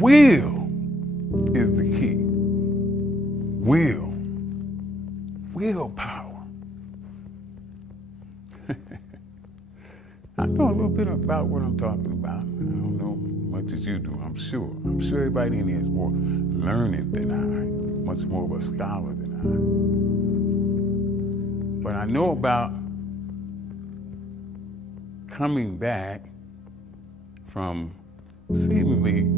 Will is the key. Willpower. I know a little bit about what I'm talking about. I don't know much as you do, I'm sure. I'm sure everybody in here is more learned than I, much more of a scholar than I. But I know about coming back from seemingly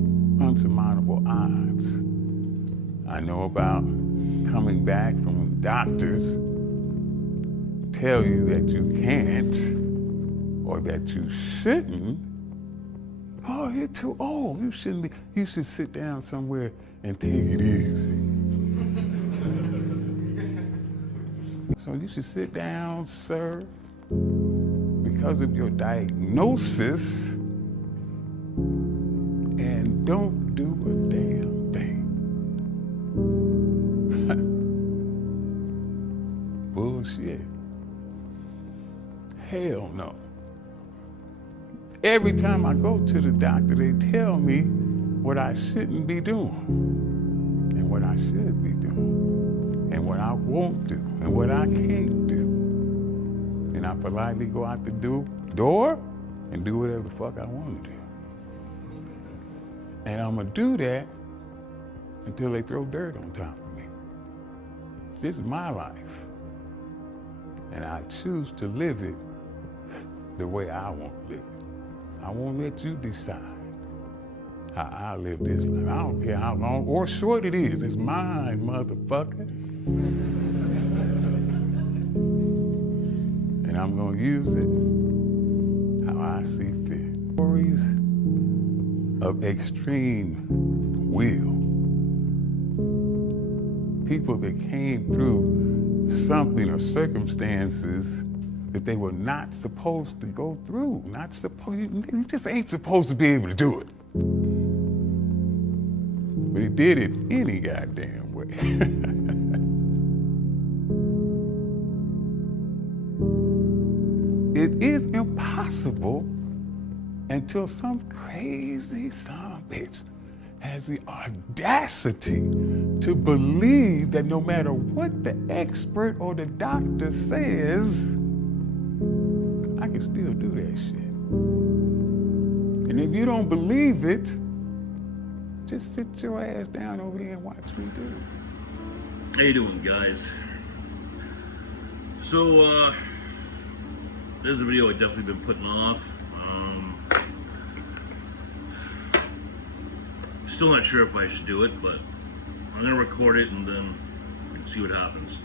unsurmountable odds. I know about coming back from doctors tell you that you can't or that you shouldn't. Oh, you're too old. You shouldn't be. You should sit down somewhere and take it easy. So you should sit down, sir, because of your diagnosis, and don't do a damn thing. Bullshit. Hell no. Every time I go to the doctor, they tell me what I shouldn't be doing, and what I should be doing, and what I won't do, and what I can't do. And I politely go out the door and do whatever the fuck I want to do. And I'm gonna do that until they throw dirt on top of me. This is my life. And I choose to live it the way I want to live it. I won't let you decide how I live this life. I don't care how long or short it is. It's mine, motherfucker. And I'm gonna use it how I see fit. Stories of extreme will. People that came through something or circumstances that they were not supposed to go through. You just ain't supposed to be able to do it. But he did it any goddamn way. It is impossible until some crazy son of a bitch has the audacity to believe that no matter what the expert or the doctor says, I can still do that shit. And if you don't believe it, just sit your ass down over there and watch me do it. How you doing, guys? So, this is a video I've definitely been putting off. Still not sure if I should do it, but I'm gonna record it and then see what happens.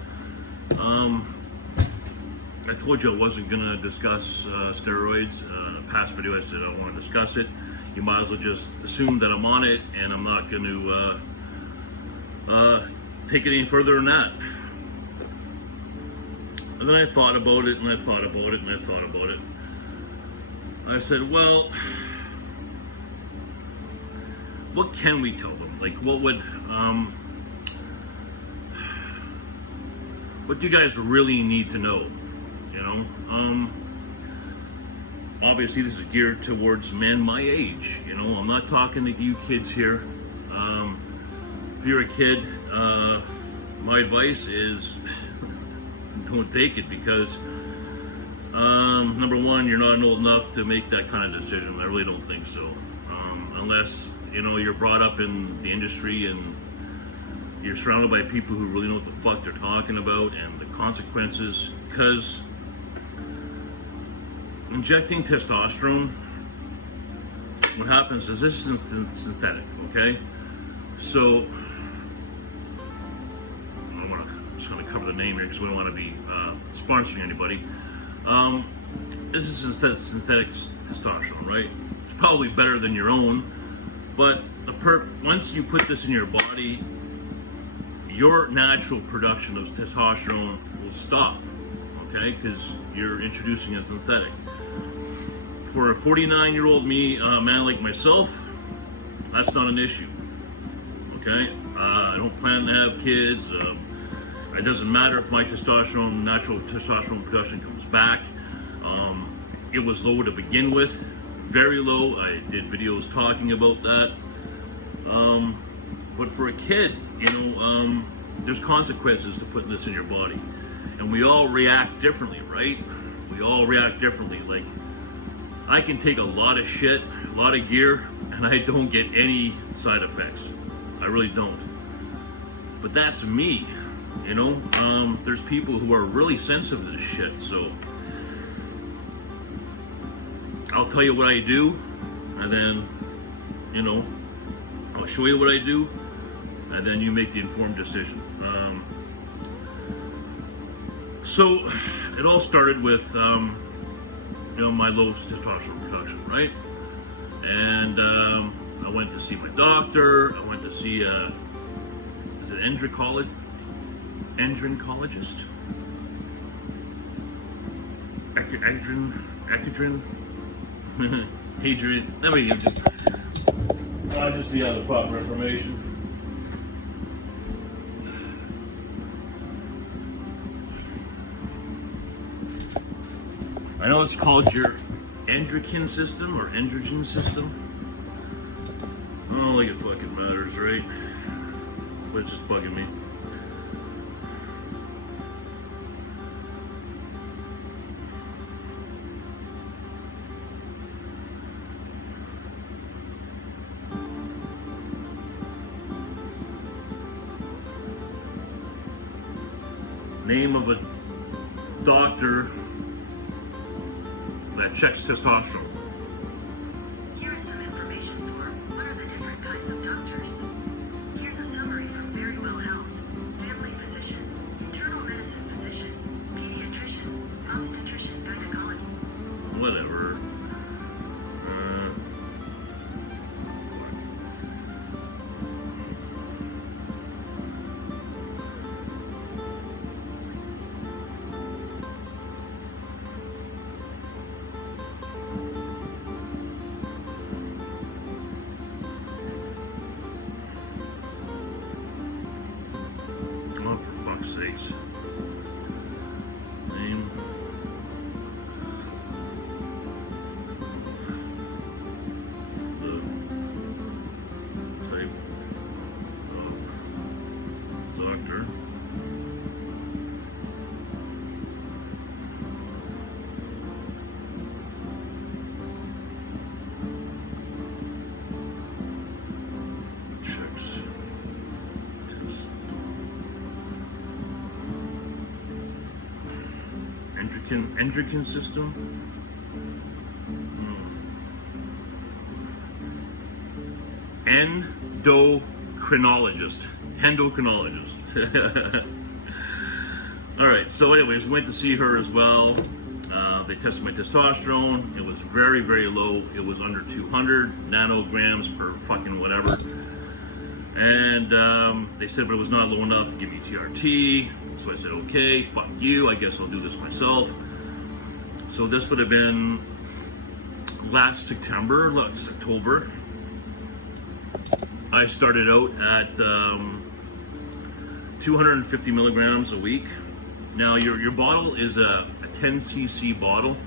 I told you I wasn't gonna discuss steroids. Past video I said I don't want to discuss it. You might as well just assume that I'm on it and I'm not going to take it any further than that. And then I thought about it and I thought about it and I thought about it. I said, well, what can we tell them? Like, what do you guys really need to know? You know, obviously this is geared towards men my age. You know, I'm not talking to you kids here. If you're a kid, my advice is don't take it, because number one, you're not old enough to make that kind of decision. I really don't think so. Unless, you know, you're brought up in the industry and you're surrounded by people who really know what the fuck they're talking about and the consequences. Because injecting testosterone, what happens is this is synthetic, okay? So, I'm just going to cover the name here because we don't want to be sponsoring anybody. This is synthetic testosterone, right? It's probably better than your own, but once you put this in your body, your natural production of testosterone will stop, okay? Because you're introducing a synthetic. For a 49-year-old man like myself, that's not an issue, okay? I don't plan to have kids. It doesn't matter if my natural testosterone production comes back. It was low to begin with, very low. I did videos talking about that. But for a kid, you know, there's consequences to putting this in your body. And we all react differently, right? We all react differently. Like, I can take a lot of shit, a lot of gear, and I don't get any side effects. I really don't. But that's me, you know? There's people who are really sensitive to this shit, so I'll tell you what I do, and then, you know, I'll show you what I do, and then you make the informed decision. So it all started with, you know, my low testosterone production, right? And I went to see my doctor. I went to see is it endocrinologist? Adrian. Let me just. I'll just see the proper information. I know it's called your endocrine system or androgen system. I don't think it fucking matters, right? But it's just bugging me. Name of a doctor that checks testosterone. Here is some information for what are the different kinds of doctors. Here's a summary from Very Well Health, family physician, internal medicine physician, pediatrician, obstetrician, gynecology. Whatever. Sakes. Name. The type of doctor. Checks. Endocrine system. Endocrinologist. All right. So, anyways, went to see her as well. They tested my testosterone. It was very, very low. It was under 200 nanograms per fucking whatever. And they said, but it was not low enough to give me TRT. So I said, okay, fuck you. I guess I'll do this myself. So this would have been last September, last October. I started out at 250 milligrams a week. Now your bottle is a 10 cc bottle,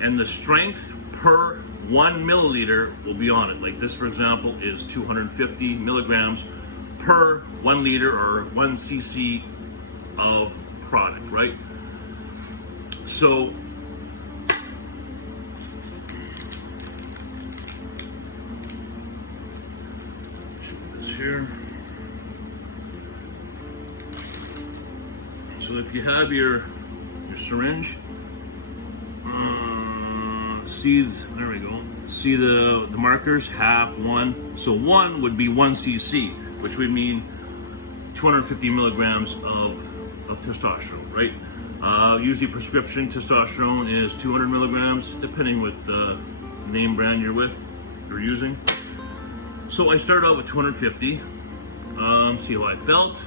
and the strength per 1 milliliter will be on it. Like this, for example, is 250 milligrams per 1 liter or 1 cc of product, right? So this here. So if you have your syringe, see, there we go. See the markers, half, 1. So 1 would be 1 cc, which would mean 250 milligrams of testosterone, right? Usually prescription testosterone is 200 milligrams, depending what name brand you're using. So I started out with 250, see how I felt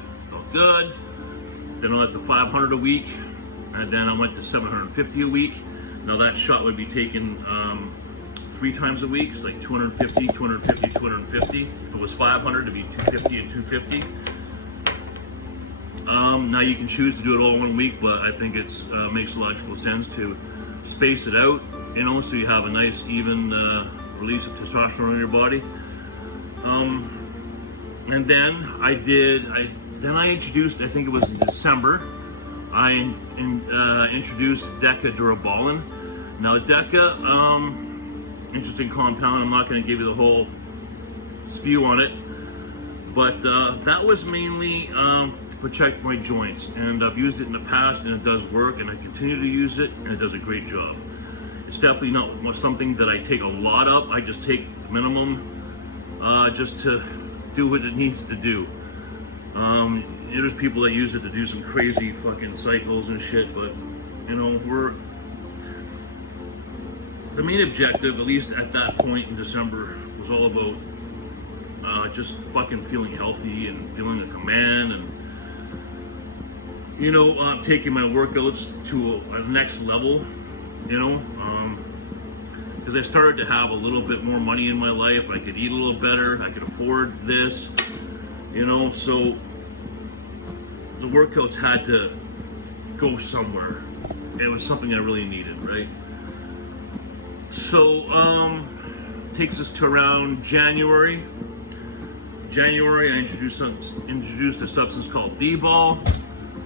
good. Then I went to 500 a week, and then I went to 750 a week. Now that shot would be taken 3 times a week. It's like 250, 250, 250. If it was 500, it'd be 250 and 250. Now you can choose to do it all in 1 week, but I think it makes logical sense to space it out, you know, so you have a nice even release of testosterone in your body. And then I introduced, I think it was in December, I introduced DECA Durabolin. Now DECA, interesting compound, I'm not going to give you the whole spew on it, but that was mainly to protect my joints, and I've used it in the past and it does work, and I continue to use it and it does a great job. It's definitely not something that I take a lot of. I just take the minimum just to do what it needs to do. There's people that use it to do some crazy fucking cycles and shit, but you know, the main objective, at least at that point in December, was all about just fucking feeling healthy and feeling a command, and you know, taking my workouts to a next level, you know, because I started to have a little bit more money in my life. I could eat a little better, I could afford this, you know, so the workouts had to go somewhere. It was something I really needed, right? So, takes us to around January. I introduced a substance called D-ball.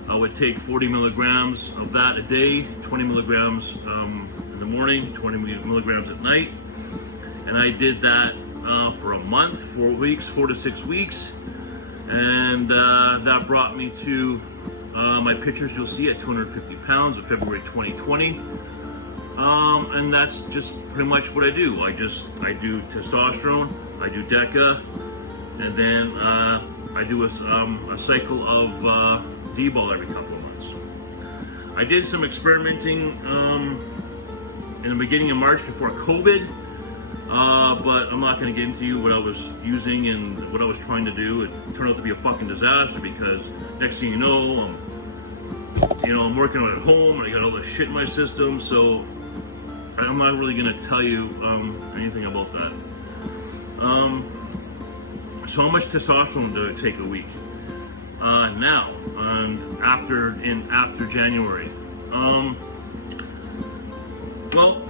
I would take 40 milligrams of that a day, 20 milligrams in the morning, 20 milligrams at night. And I did that for a month, 4 to 6 weeks. And that brought me to my pictures you'll see at 250 pounds in February 2020. And that's just pretty much what I do. I do testosterone, I do DECA, and then I do a cycle of D-ball every couple of months. I did some experimenting in the beginning of March before COVID, but I'm not going to get into what I was using and what I was trying to do. It turned out to be a fucking disaster, because next thing you know, I'm working at home and I got all this shit in my system, so I'm not really going to tell you anything about that. So how much testosterone do I take a week? Now, after January. Well,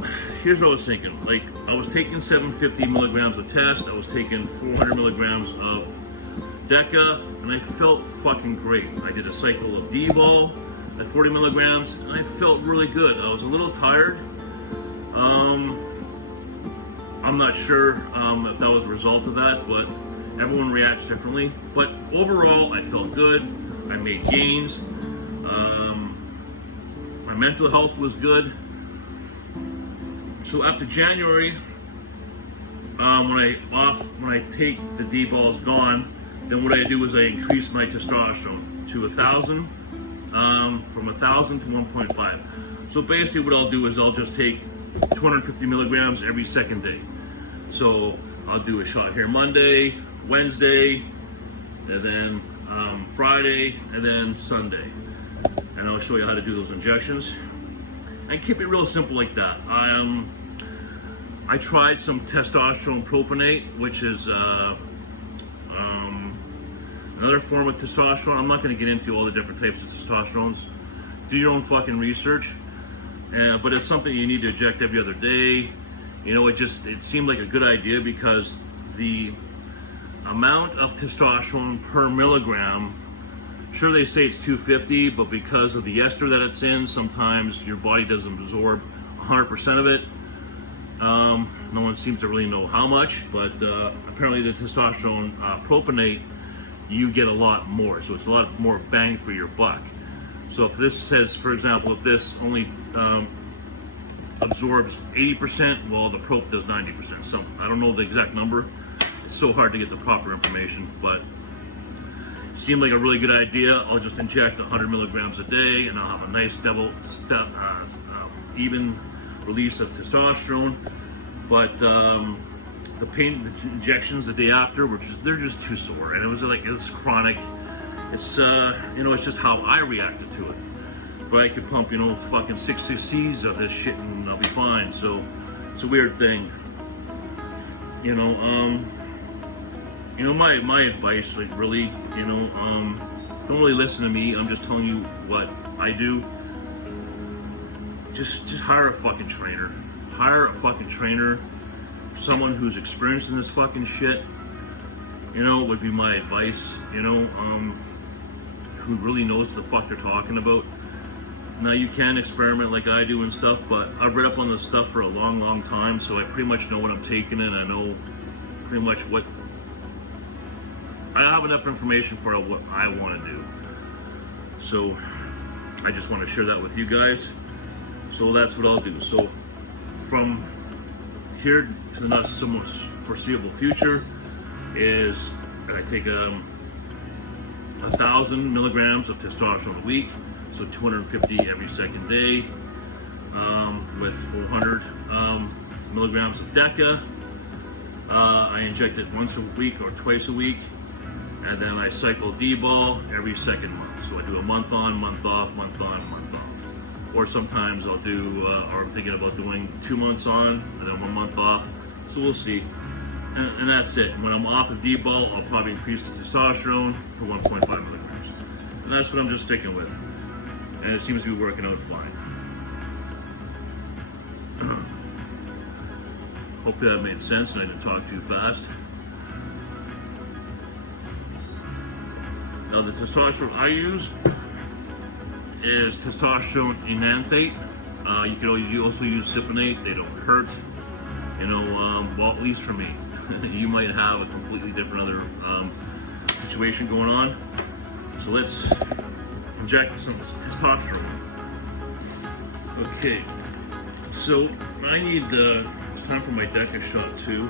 here's what I was thinking. Like, I was taking 750 milligrams of test, I was taking 400 milligrams of DECA, and I felt fucking great. I did a cycle of D-ball at 40 milligrams, and I felt really good. I was a little tired. I'm not sure if that was a result of that, but everyone reacts differently. But overall, I felt good. I made gains. My mental health was good. So after January, when I take the D-balls gone, then what I do is I increase my testosterone to 1,000, from 1,000 to 1.5. So basically what I'll do is I'll just take 250 milligrams every second day. So I'll do a shot here Monday, Wednesday, and then Friday, and then Sunday. And I'll show you how to do those injections. And keep it real simple like that. I tried some testosterone propionate, which is another form of testosterone. I'm not going to get into all the different types of testosterones. Do your own fucking research. But it's something you need to inject every other day. You know, it seemed like a good idea, because the amount of testosterone per milligram, sure they say it's 250, but because of the ester that it's in, sometimes your body doesn't absorb 100% of it. No one seems to really know how much, but apparently the testosterone propionate, you get a lot more. So it's a lot more bang for your buck. So if this says, for example, if this only absorbs 80%, well, the prop does 90%. So I don't know the exact number. It's so hard to get the proper information, but it seemed like a really good idea. I'll just inject 100 milligrams a day, and I'll have a nice even release of testosterone. But the injections the day after they're just too sore, and it's chronic. It's it's just how I reacted to it. But I could pump fucking 6 cc's of this shit and I'll be fine. So it's a weird thing. My advice, like, really, don't really listen to me. I'm just telling you what I do. Just hire a fucking trainer. Hire a fucking trainer, someone who's experienced in this fucking shit. you know, would be my advice, you know, who really knows the fuck they're talking about. Now, you can experiment like I do and stuff, but I've read up on this stuff for a long, long time, so I pretty much know what I'm taking, and I know pretty much what, I have enough information for what I want to do. So, I just want to share that with you guys. So that's what I'll do. So, from here to the not so much foreseeable future is I take 1,000 milligrams of testosterone a week, so 250 every second day, with 400 milligrams of DECA. I inject it once a week or twice a week, and then I cycle D-ball every second month. So I do a month on, month off, month on, month off. Or sometimes I'll do, or I'm thinking about doing 2 months on and then 1 month off. So we'll see. And that's it. When I'm off of D-ball, I'll probably increase the testosterone for 1.5 milligrams. And that's what I'm just sticking with. And it seems to be working out fine. Hopefully that made sense and I didn't talk too fast. Now the testosterone I use is testosterone enanthate. You can also use cypionate. They don't hurt. You know, well, at least for me. You might have a completely different other situation going on. So let's inject some testosterone. Okay, so I need, it's time for my DECA shot too.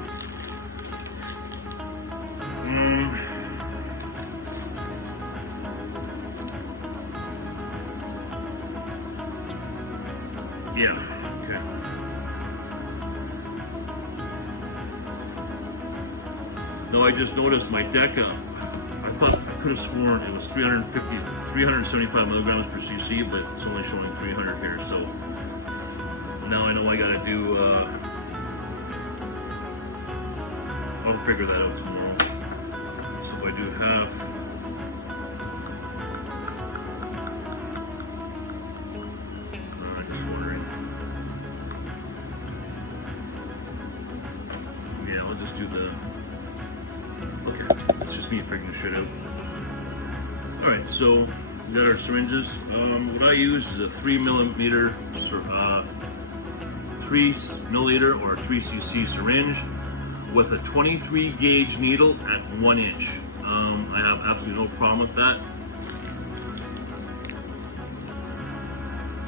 Yeah, okay. No, I just noticed my DECA, I thought, I could have sworn it was 375 milligrams per cc, but it's only showing 300 here, so now I know I gotta do, I'll figure that out tomorrow. So if I do half, just wondering. Yeah, I'll just do the, okay, it's just me figuring shit out. Alright, so we got our syringes. What I use is a 3 milliliter or 3 cc syringe with a 23 gauge needle at 1 inch. I have absolutely no problem with that.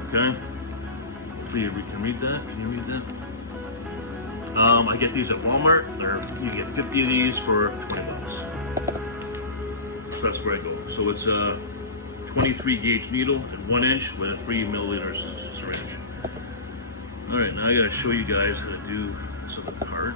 Okay. Hopefully you can read that. Can you read that? I get these at Walmart. You get 50 of these for $20. So that's where I go. So it's a 23 gauge needle at 1 inch with a 3 milliliter syringe. All right, now I gotta show you guys how to do this other part.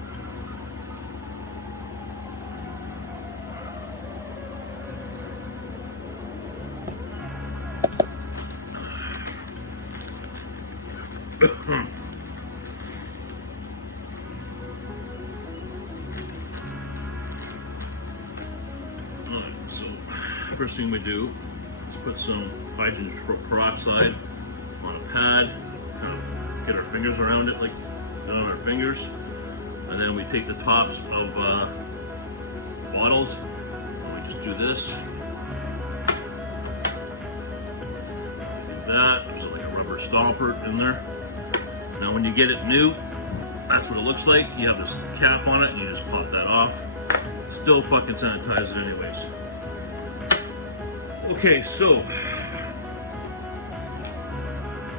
Alright, so first thing we do is put some hydrogen peroxide on a pad, kind of get our fingers around it, like on our fingers, and then we take the tops of bottles, and we just do this, like that. There's like a rubber stopper in there. Now when you get it new, that's what it looks like. You have this cap on it and you just pop that off. Still fucking sanitize it anyways. Okay, so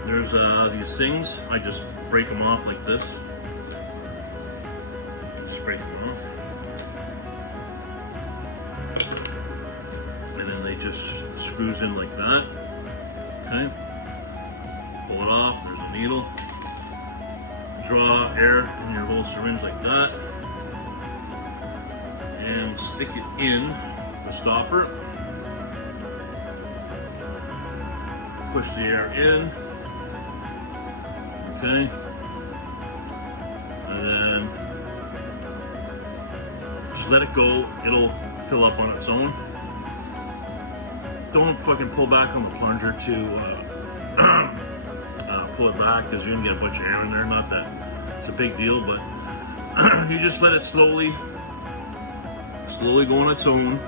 there's these things. I just break them off like this. Just break them off. And then they just screws in like that. Okay. Pull it off, there's a needle. Draw air in your whole syringe like that. And stick it in the stopper. Push the air in. Okay. And then just let it go. It'll fill up on its own. Don't fucking pull back on the plunger to pull it back, because you're gonna get a bunch of air in there. Not that it's a big deal, but you just let it slowly slowly go on its own.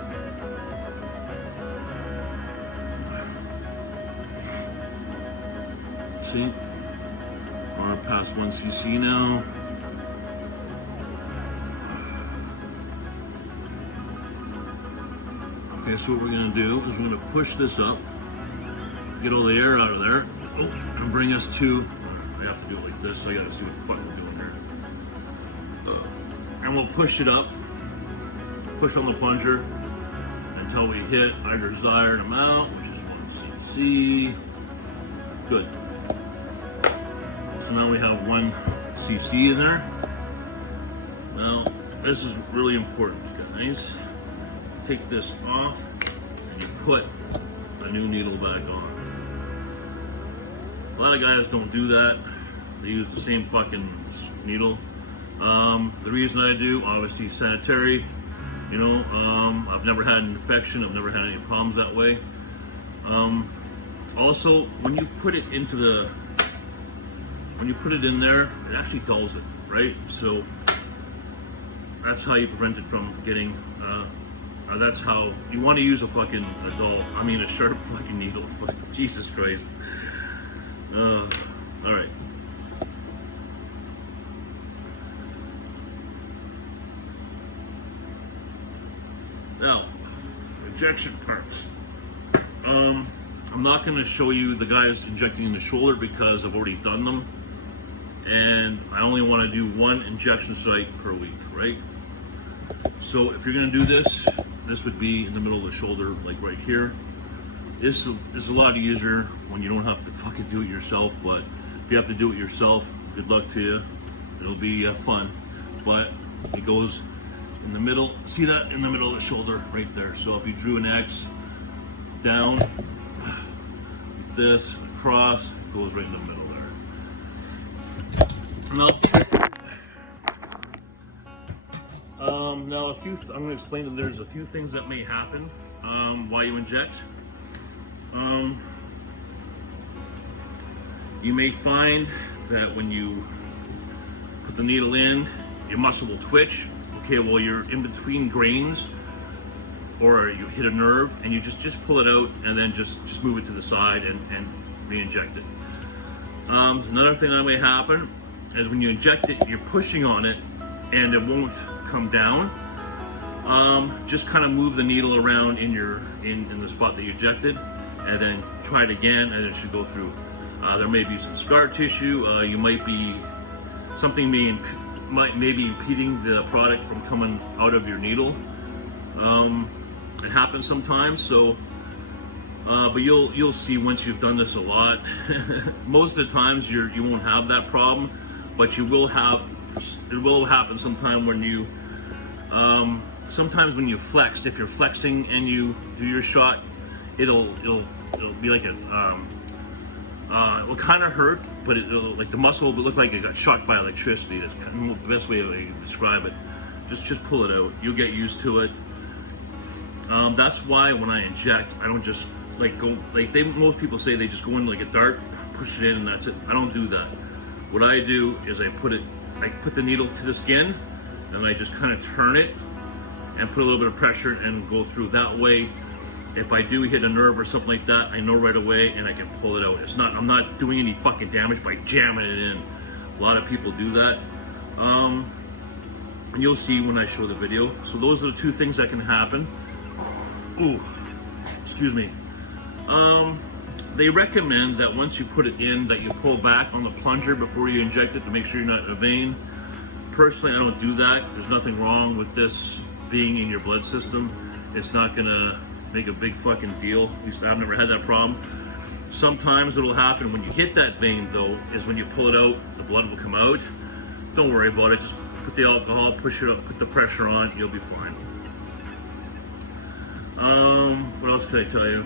See? We're past 1 cc now. Okay, so what we're gonna do is we're gonna push this up, get all the air out of there, and bring us to, I have to do it like this, so I gotta see what the fuck we're doing here. And we'll push it up, push on the plunger until we hit our desired amount, which is 1 cc. Good. So now we have 1 cc in there. Now, this is really important, guys. Take this off and you put a new needle back on. A lot of guys don't do that. They use the same fucking needle. The reason I do, obviously sanitary, you know, I've never had an infection, I've never had any problems that way. Also, when you put it into the, when you put it in there, it actually dulls it, right? So that's how you prevent it from getting, that's how, you want to use a fucking a sharp fucking needle. Jesus Christ. Alright. Now, injection parts. I'm not going to show you the guys injecting in the shoulder because I've already done them. And I only want to do 1 injection site per week, right? So if you're going to do this, this would be in the middle of the shoulder, like right here. This is a lot easier when you don't have to fucking do it yourself, but if you have to do it yourself, good luck to you. It'll be fun, but it goes in the middle. See that? In the middle of the shoulder, right there. So if you drew an X down, this across, goes right in the middle there. Now I'm going to explain that there's a few things that may happen while you inject. You may find that when you put the needle in, your muscle will twitch. Okay, well you're in between grains, or you hit a nerve, and you just pull it out and then just move it to the side and re-inject it. Another thing that may happen is when you inject it, you're pushing on it and it won't come down. Just kind of move the needle around in the spot that you injected, and then try it again, and it should go through. There may be some scar tissue. You might be something maybe impeding the product from coming out of your needle. It happens sometimes. So, but you'll see once you've done this a lot. Most of the times you won't have that problem, but you will have. It will happen sometime when you. Sometimes when you flex, if you're flexing and you do your shot, it'll be like a it will kind of hurt, but it'll, like the muscle will look like it got shocked by electricity. That's kind of the best way to describe it. Just pull it out. You'll get used to it. That's why when I inject, I don't just like go like most people say they just go in like a dart, push it in, and that's it. I don't do that. What I do is I put the needle to the skin, and I just kind of turn it and put a little bit of pressure and go through. That way, if I do hit a nerve or something like that, I know right away and I can pull it out. I'm not doing any fucking damage by jamming it in. A lot of people do that. And you'll see when I show the video. So those are the 2 things that can happen. Ooh, excuse me. They recommend that once you put it in, that you pull back on the plunger before you inject it to make sure you're not in a vein. Personally, I don't do that. There's nothing wrong with this being in your blood system. It's not gonna make a big fucking deal. At least I've never had that problem. Sometimes it'll happen when you hit that vein though, is when you pull it out, the blood will come out. Don't worry about it. Just put the alcohol, push it up, put the pressure on, you'll be fine. What else can I tell you?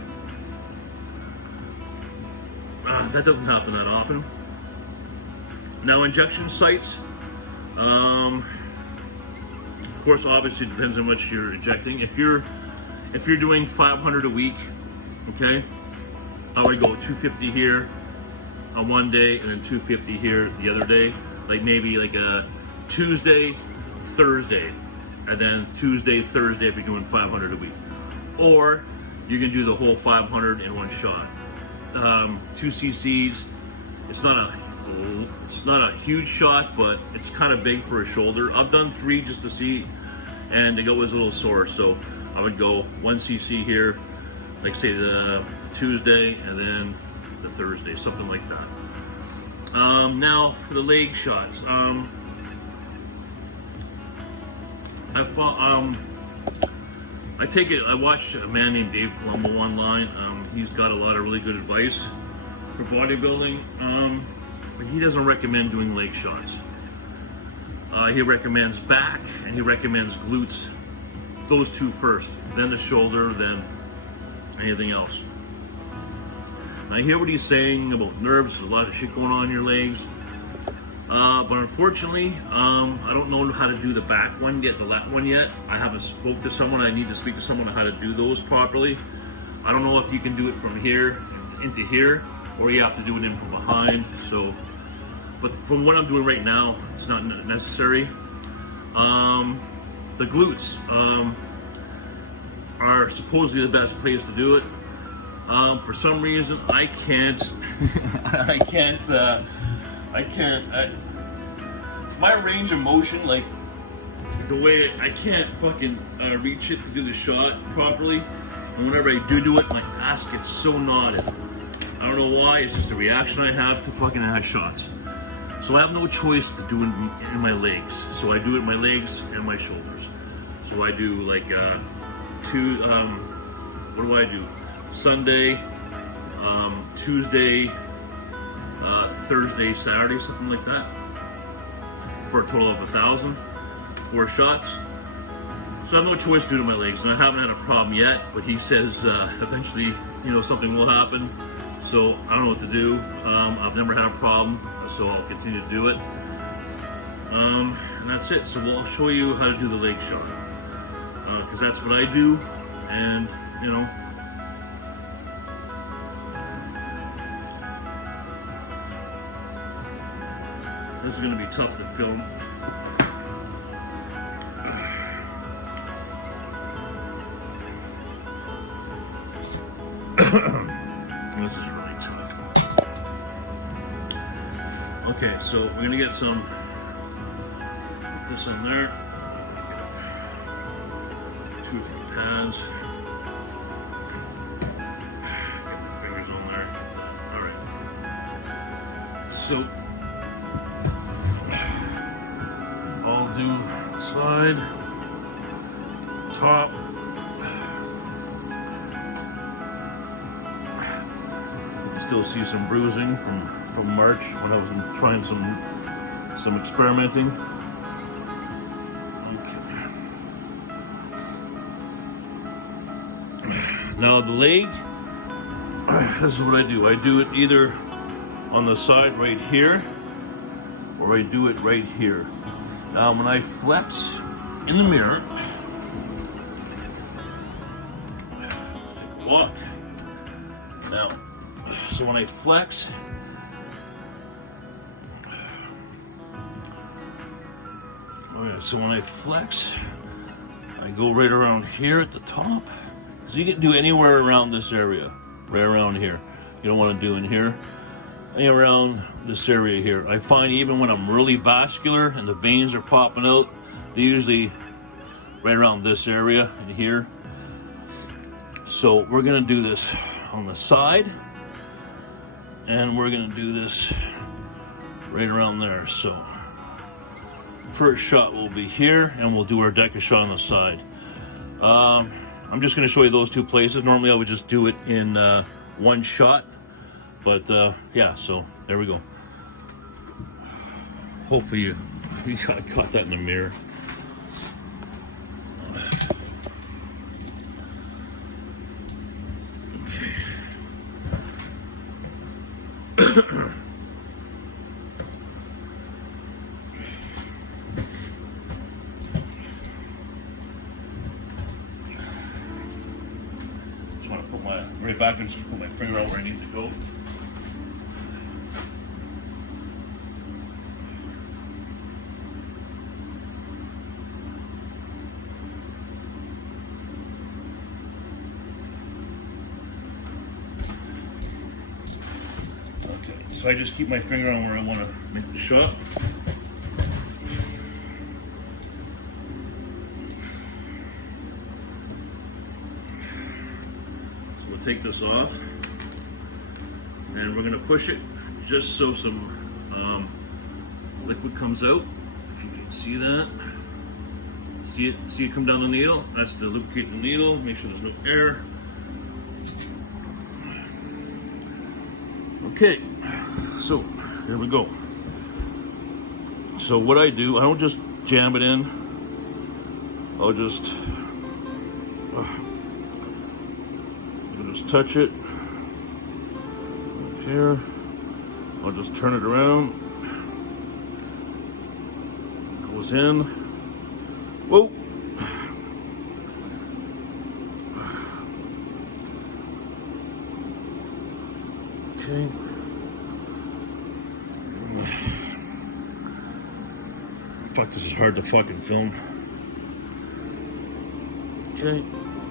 That doesn't happen that often. Now injection sites, of course, obviously it depends on what you're injecting. If you're doing 500 a week, okay, I would go 250 here on one day and then 250 here the other day. Like maybe like a Tuesday, Thursday, and then Tuesday, Thursday if you're doing 500 a week. Or you can do the whole 500 in one shot. 2 cc's. It's not a huge shot, but it's kind of big for a shoulder. I've done 3 just to see, and they go was a little sore, so I would go 1 cc here, like say the Tuesday, and then the Thursday, something like that. Now for the leg shots, I watched a man named Dave Palumbo online. He's got a lot of really good advice for bodybuilding, but he doesn't recommend doing leg shots. He recommends back, and he recommends glutes, those 2 first, then the shoulder, then anything else. I hear what he's saying about nerves. There's a lot of shit going on in your legs. But unfortunately, I don't know how to do the back one yet, the lat one yet. I haven't spoke to someone. I need to speak to someone on how to do those properly. I don't know if you can do it from here into here, or you have to do it in from behind. So, but from what I'm doing right now, it's not necessary. The glutes are supposedly the best place to do it. For some reason, I can't. My range of motion, like the way I can't fucking reach it to do the shot properly, and whenever I do it, my ass gets so knotted. I don't know why. It's just a reaction I have to fucking ass shots. So I have no choice to do it in my legs. So I do it in my legs and my shoulders. So I do like what do I do? Sunday, Tuesday, Thursday, Saturday, something like that, for a total of 1,000, 4 shots. So I have no choice to do it in my legs, and I haven't had a problem yet, but he says eventually, something will happen. So I don't know what to do. I've never had a problem, so I'll continue to do it. And that's it. So I'll show you how to do the leg shot, because that's what I do, and this is going to be tough to film. This is really tough. Okay, so we're going to get some, this in there. 2 pads. Get my fingers on there. Alright. So, I'll do side, top, still see some bruising from March when I was trying some experimenting. Okay. Now the leg, this is what I do. I do it either on the side right here, or I do it right here. Now when I flex in the mirror, take a walk. Now, so when I flex, I go right around here at the top. So you can do anywhere around this area, right around here. You don't want to do in here. Around this area here. I find even when I'm really vascular and the veins are popping out, they're usually right around this area and here. So we're going to do this on the side, and we're going to do this right around there. So first shot will be here, and we'll do our DECA shot on the side. I'm just going to show you those 2 places. Normally I would just do it in one shot, but yeah, so there we go. Hopefully you caught that in the mirror. Just want to put my right back and just put my finger out where I need to go. So I just keep my finger on where I want to make the shot. So we'll take this off, and we're going to push it just so some liquid comes out. If you can see that. See it come down the needle? That's to lubricate the needle, make sure there's no air. Okay, so here we go. So what I do, I don't just jam it in. I'll just touch it here. I'll just turn it around. Goes in. Whoa. Okay. Fuck, this is hard to fucking film. Okay,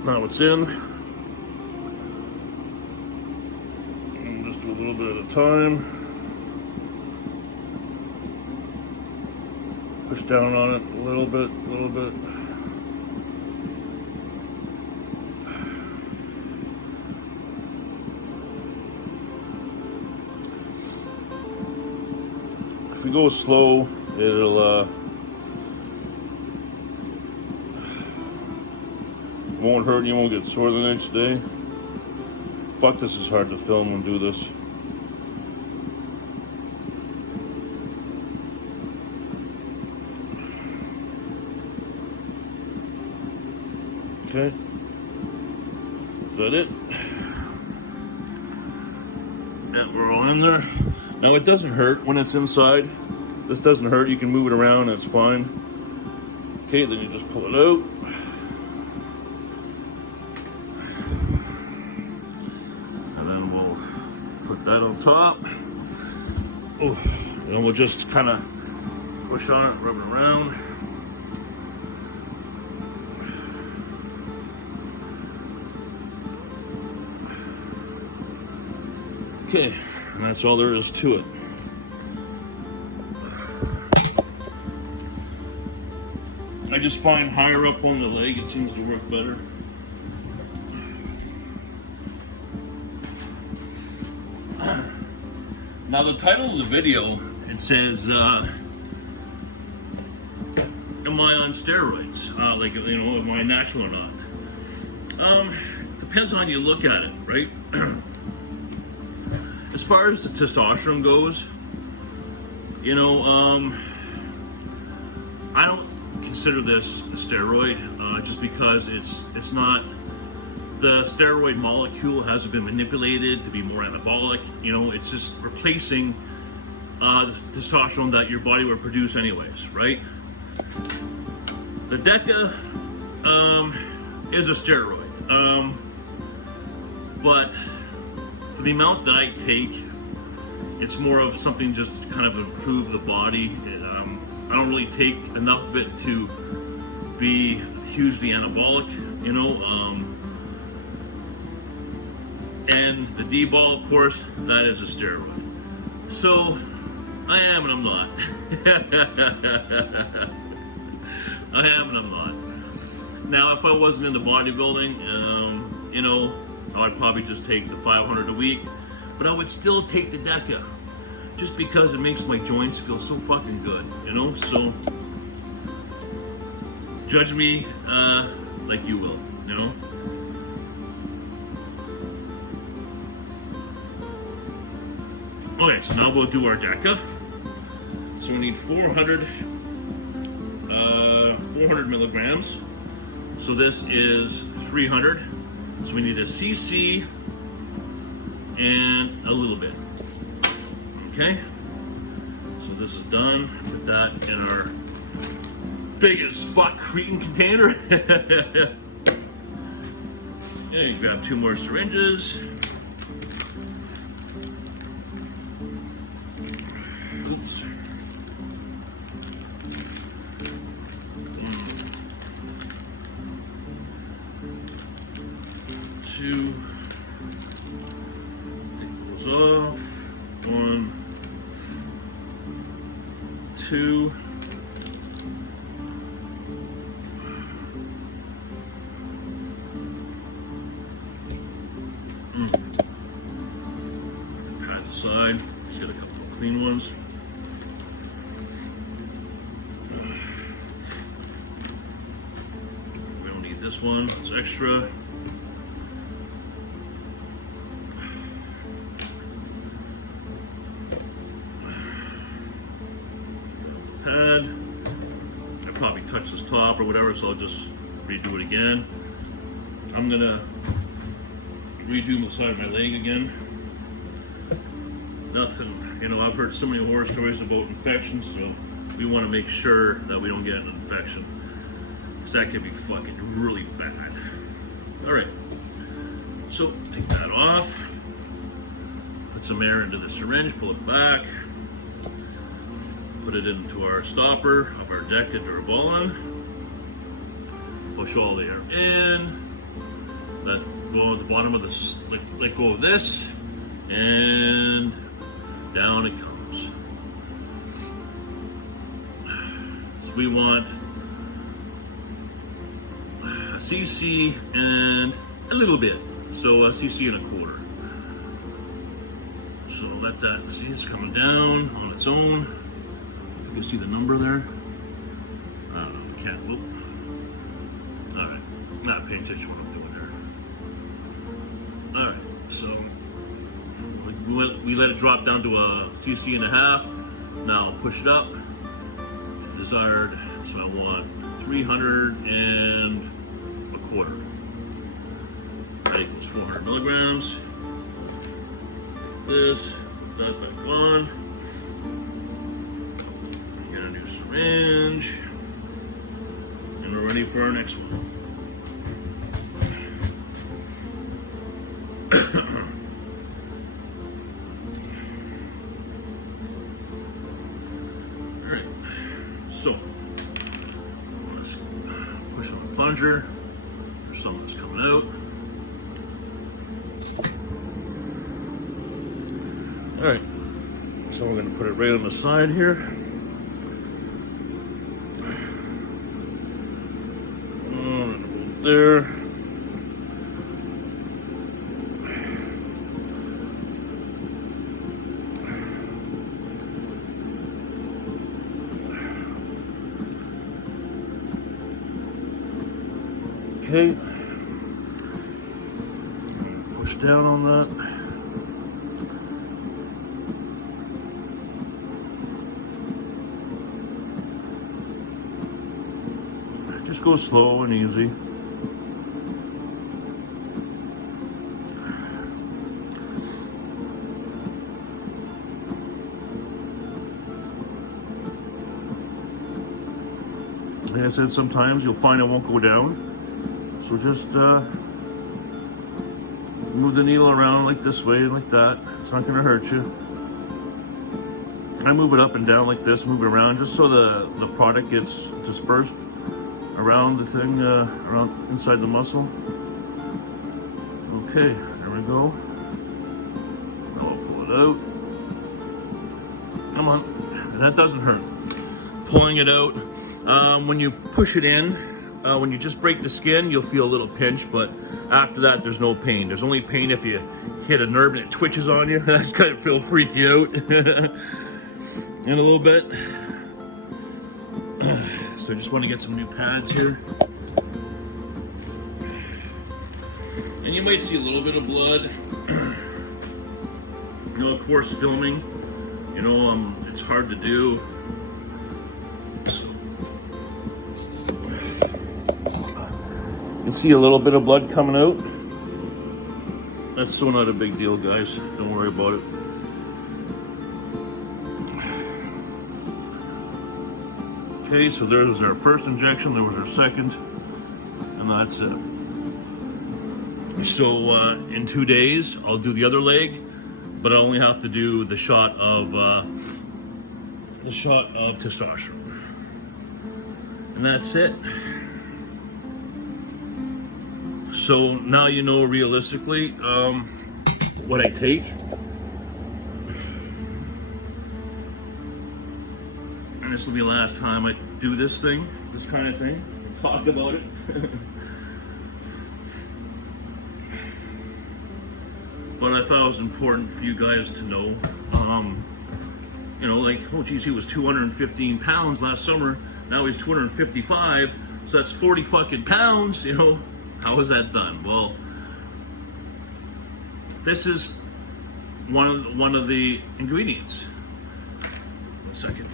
now it's in. And we'll just do a little bit at a time. Push down on it a little bit, If we go slow, it'll won't hurt, you won't get sore the next day. Fuck, this is hard to film and do this. Okay. Is that it? Yeah, we're all in there. Now it doesn't hurt when it's inside. This doesn't hurt, you can move it around, that's fine. Okay, then you just pull it out. And then we'll put that on top. Oh, and then we'll just kind of push on it, rub it around. Okay, and that's all there is to it. I just find higher up on the leg, it seems to work better. Now the title of the video, it says, am I on steroids? Like, you know, am I natural or not? Depends on how you look at it, right? As far as the testosterone goes, you know, I don't consider this a steroid just because it's not, the steroid molecule hasn't been manipulated to be more anabolic. You know, it's just replacing the testosterone that your body would produce anyways, right? The DECA is a steroid, but for the amount that I take, it's more of something just to kind of improve the body. I don't really take enough of it to be hugely anabolic, you know. And the D-ball, of course, that is a steroid. So I am and I'm not. I am and I'm not. Now, if I wasn't into bodybuilding, you know, I would probably just take the 500 a week, but I would still take the DECA just because it makes my joints feel so fucking good, you know? So judge me like you will, you know? Okay, so now we'll do our DECA. So we need 400 milligrams. So this is 300. So we need a cc and a little bit. Okay? So this is done. Put that in our biggest fuck cretin container. Yeah, you grab 2 more syringes. Oops. Two. Take those off. 1. 2. Try it aside. Let's get a couple of clean ones. We don't need this one, it's extra. Pad. I probably touched this top or whatever, so I'll just redo it again. I'm gonna redo the side of my leg again. Nothing, you know, I've heard so many horror stories about infections, so we want to make sure that we don't get an infection, because that could be fucking really bad. All right, so take that off. Put some air into the syringe, pull it back. Put it into our stopper of our DECA DURABOLIN. Push all the air in. Let go at the bottom of this. Let go of this, and down it comes. So we want a cc and a little bit. So a cc and a quarter. So let that, see, it's coming down on its own. You can see the number there. I don't know, can't, whoop. All right, not paying attention to what I'm doing there. All right, so we let it drop down to a cc and a half. Now push it up, desired, so I want 300 and a quarter. That equals 400 milligrams. This, that back on. Syringe, and we're ready for our next one. All right, so let's push on the plunger. There's some that's coming out. All right, so we're going to put it right on the side here. There. Okay. Push down on that. Just go slow and easy. Like I said, sometimes you'll find it won't go down. So just move the needle around like this way and like that. It's not going to hurt you. I move it up and down like this, move it around just so the product gets dispersed around the thing, around inside the muscle. Okay, there we go. Now I'll pull it out. Come on, and that doesn't hurt. Pulling it out. When you push it in, when you just break the skin, you'll feel a little pinch, but after that, there's no pain. There's only pain if you hit a nerve and it twitches on you. That's kind of feel freaky out in a little bit. So I just want to get some new pads here. And you might see a little bit of blood. You know, of course, filming, you know, it's hard to do. You see a little bit of blood coming out. That's so not a big deal, guys. Don't worry about it. Okay, so there was our first injection, there was our second, and that's it. So in 2 days, I'll do the other leg, but I only have to do the shot of testosterone, and that's it. So now you know realistically what I take. and this will be the last time I do this thing, this kind of thing, talk about it. But I thought it was important for you guys to know, you know, like, oh geez, he was 215 pounds last summer, now he's 255, so that's 40 fucking pounds, you know, how is that done? Well, this is one of the ingredients. 1 second.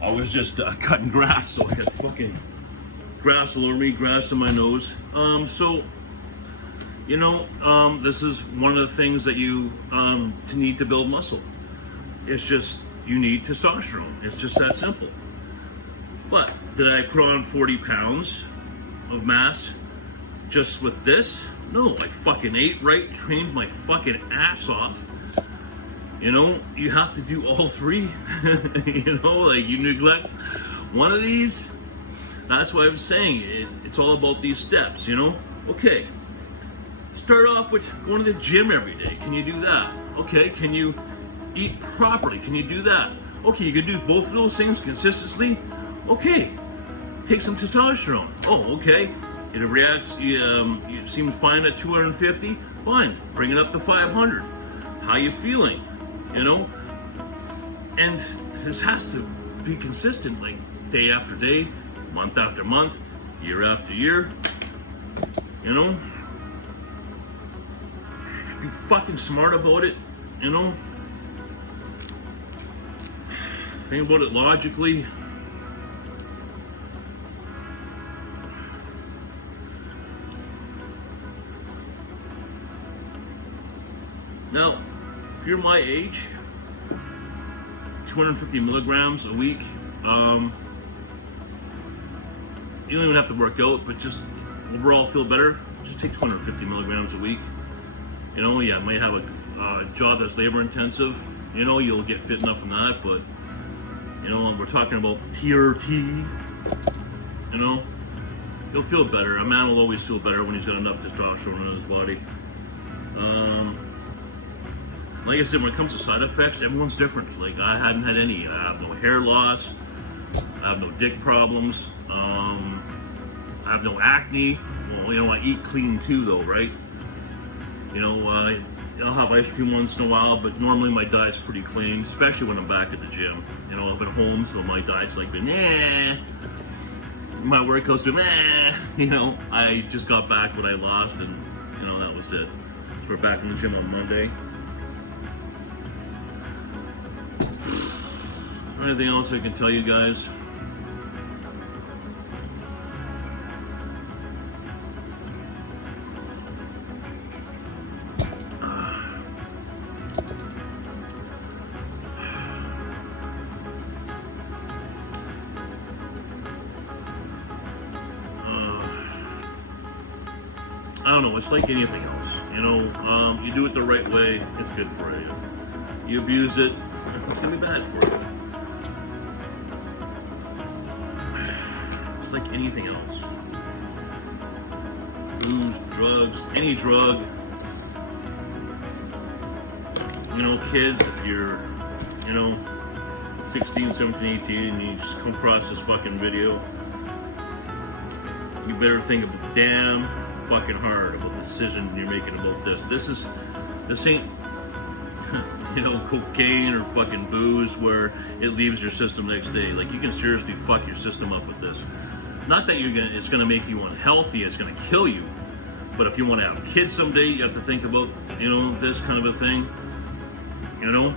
I was just cutting grass, so I had fucking grass all over me, grass in my nose. So, you know, this is one of the things that you need to build muscle. It's just, you need testosterone. It's just that simple. But did I put on 40 pounds of mass just with this? No, I fucking ate right, trained my fucking ass off. You know, you have to do all three. You know, like, you neglect one of these. That's why I was saying it's all about these steps, you know? Okay, start off with going to the gym every day. Can you do that? Okay, can you eat properly? Can you do that? Okay, you can do both of those things consistently. Okay, take some testosterone. Oh, okay, it reacts, you seem fine at 250, fine, bring it up to 500. How you feeling? You know, and this has to be consistent, like day after day, month after month, year after year. You know, be fucking smart about it. You know, think about it logically. Now, if you're my age, 250 milligrams a week, you don't even have to work out, but just overall feel better, just take 250 milligrams a week. You know, yeah, might have a job that's labor intensive, you know, you'll get fit enough from that, but, you know, we're talking about TRT, you know, you'll feel better. A man will always feel better when he's got enough testosterone in his body. Like I said, when it comes to side effects, everyone's different. Like, I hadn't had any. I have no hair loss. I have no dick problems. I have no acne. Well, you know, I eat clean too, though, right? You know, I'll have ice cream once in a while, but normally my diet's pretty clean, especially when I'm back at the gym. You know, I've been home, so my diet's like, nah. My workout's been, nah. You know, I just got back what I lost, and, you know, that was it. So we're back in the gym on Monday. Anything else I can tell you guys? I don't know, it's like anything else. You know, you do it the right way, it's good for you. You abuse it, it's gonna be bad for you. It's like anything else. Booze, drugs, any drug. You know, kids, if you're, you know, 16, 17, 18, and you just come across this fucking video, you better think of damn fucking hard about the decision you're making about this. This ain't, you know, cocaine or fucking booze where it leaves your system next day. Like, you can seriously fuck your system up with this. Not that it's gonna make you unhealthy, it's gonna kill you. But if you want to have kids someday, you have to think about, you know, this kind of a thing. You know,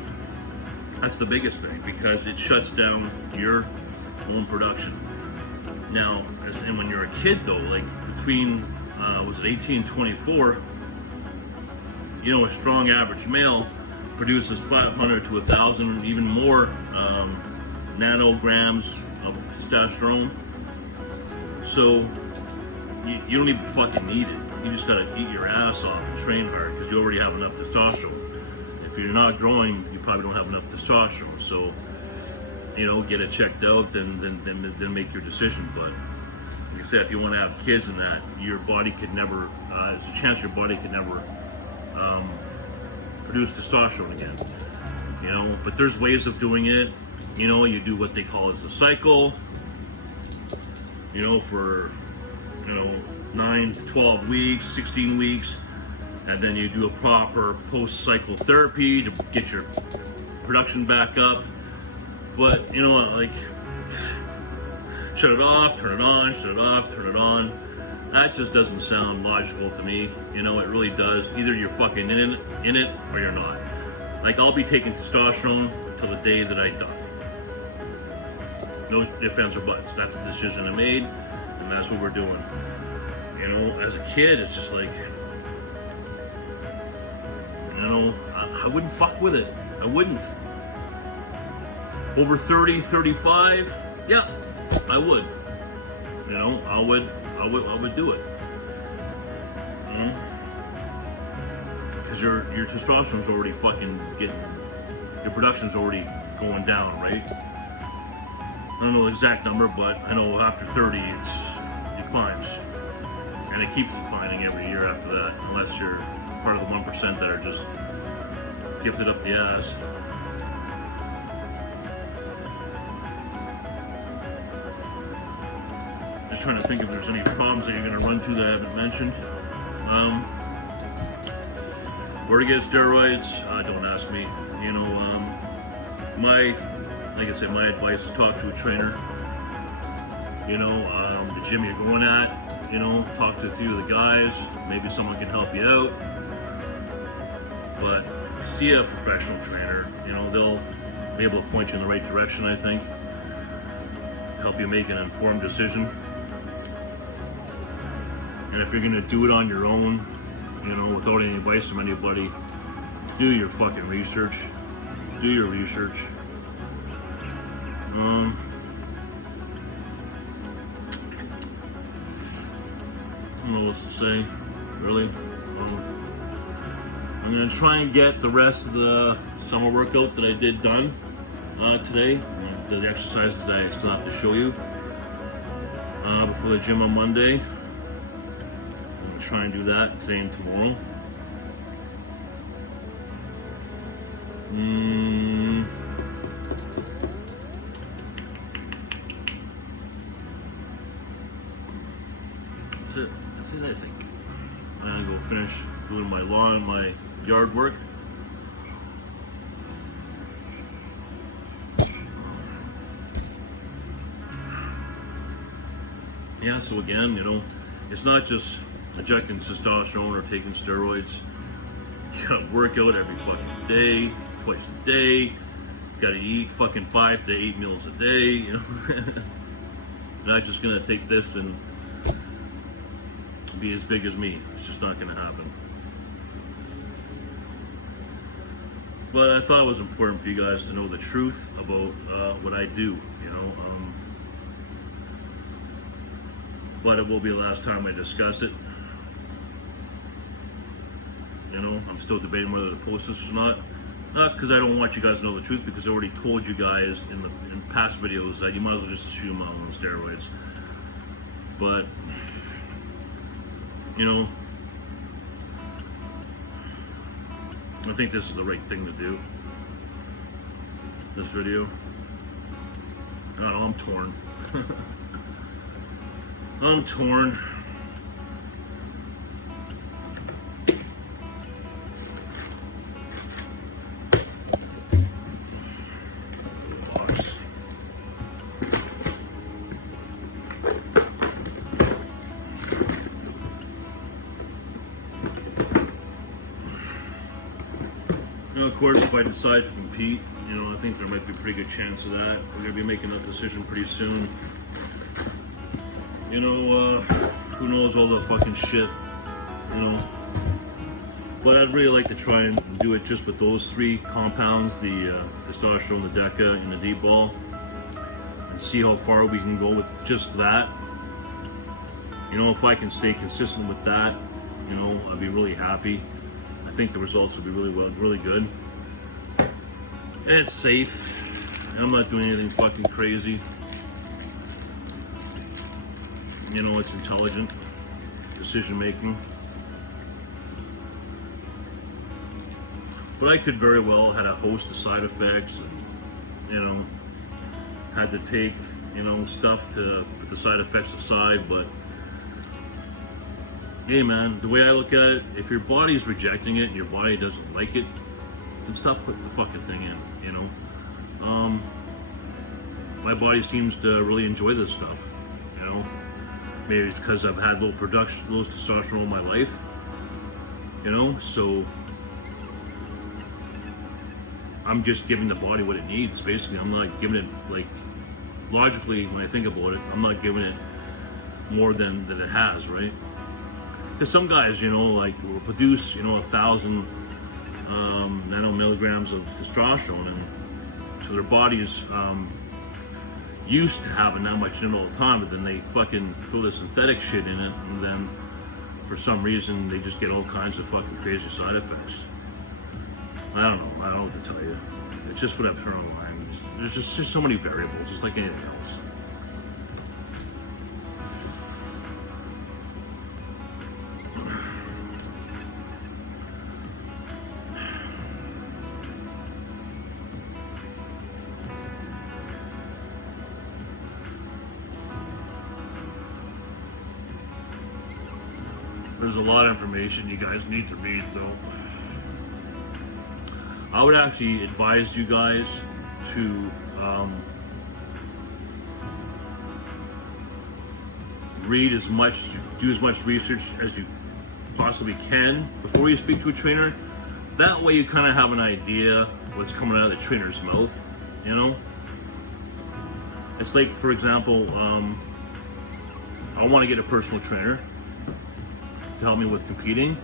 that's the biggest thing, because it shuts down your own production. Now, and when you're a kid though, like between, was it 18 and 24, you know, a strong average male produces 500 to 1,000, even more nanograms of testosterone. So you don't even fucking need it. You just gotta eat your ass off and train hard, because you already have enough testosterone. if you're not growing, you probably don't have enough testosterone. So, you know, get it checked out, then make your decision. But like I said, if you want to have kids and that, your body could never, there's a chance your body could never produce testosterone again. You know, but there's ways of doing it. You know, you do what they call as a cycle, you know, for, you know, 9 to 12 weeks, 16 weeks, and then you do a proper post-cycle therapy to get your production back up. But, you know, like, shut it off, turn it on, shut it off, turn it on. That just doesn't sound logical to me. You know, it really does. Either you're fucking in it or you're not. Like, I'll be taking testosterone until the day that I die. No ifs, ands, or buts. That's the decision I made, and that's what we're doing. You know, as a kid, it's just like, you know, I wouldn't fuck with it. I wouldn't. Over 30, 35, yeah, I would. You know, I would do it. Because your testosterone's already fucking your production's already going down, right? I don't know the exact number, but I know after 30 it declines. And it keeps declining every year after that, unless you're part of the 1% that are just gifted up the ass. Just trying to think if there's any problems that you're going to run to that I haven't mentioned. Where to get steroids? Don't ask me. You know, like I said, my advice is talk to a trainer. You know, the gym you're going at, you know, talk to a few of the guys. Maybe someone can help you out. But see a professional trainer. You know, they'll be able to point you in the right direction, I think. Help you make an informed decision. And if you're gonna do it on your own, you know, without any advice from anybody, do your fucking research. Do your research. I don't know what to say, really. I'm gonna try and get the rest of the summer workout that I did done today. The exercises that I still have to show you before the gym on Monday. I'm gonna try and do that today and tomorrow. That's it, I think. I'm gonna go finish doing my lawn, my yard work. Yeah, so again, you know, it's not just injecting testosterone or taking steroids. You gotta work out every fucking day, twice a day. You gotta eat fucking 5 to 8 meals a day, you know. You're not just gonna take this and be as big as me. It's just not gonna happen. But I thought it was important for you guys to know the truth about what I do, you know. But it will be the last time I discuss it. You know, I'm still debating whether to post this or not. Not because I don't want you guys to know the truth, because I already told you guys in past videos that you might as well just assume I'm on steroids. But, you know, I think this is the right thing to do. This video. I don't know, I'm torn. I'm torn. You know, of course, if I decide to compete, you know, I think there might be a pretty good chance of that. We're gonna be making that decision pretty soon. You know, who knows all the fucking shit, you know. But I'd really like to try and do it just with those 3 compounds, the testosterone, the DECA, and the D-ball, and see how far we can go with just that. You know, if I can stay consistent with that, you know, I'd be really happy. I think the results would be really good. And it's safe. I'm not doing anything fucking crazy. You know, it's intelligent decision making. But I could very well had a host of side effects and, you know, had to take, you know, stuff to put the side effects aside. But hey man, the way I look at it, if your body's rejecting it and your body doesn't like it, then stop putting the fucking thing in, you know. My body seems to really enjoy this stuff, you know. Maybe it's because I've had low testosterone in my life, you know, so I'm just giving the body what it needs, basically. I'm not giving it, like, logically, when I think about it, I'm not giving it more than it has, right? Because some guys, you know, like, will produce, you know, 1,000 nanomilligrams of testosterone, and so their body's used to having that much in it all the time, but then they fucking throw the synthetic shit in it, and then for some reason they just get all kinds of fucking crazy side effects. I don't know what to tell you. It's just what I've heard online. There's just so many variables, just like anything else. There's a lot of information you guys need to read, though. I would actually advise you guys to read as much, do as much research as you possibly can before you speak to a trainer. That way you kind of have an idea what's coming out of the trainer's mouth, you know? It's like, for example, I want to get a personal trainer to help me with competing,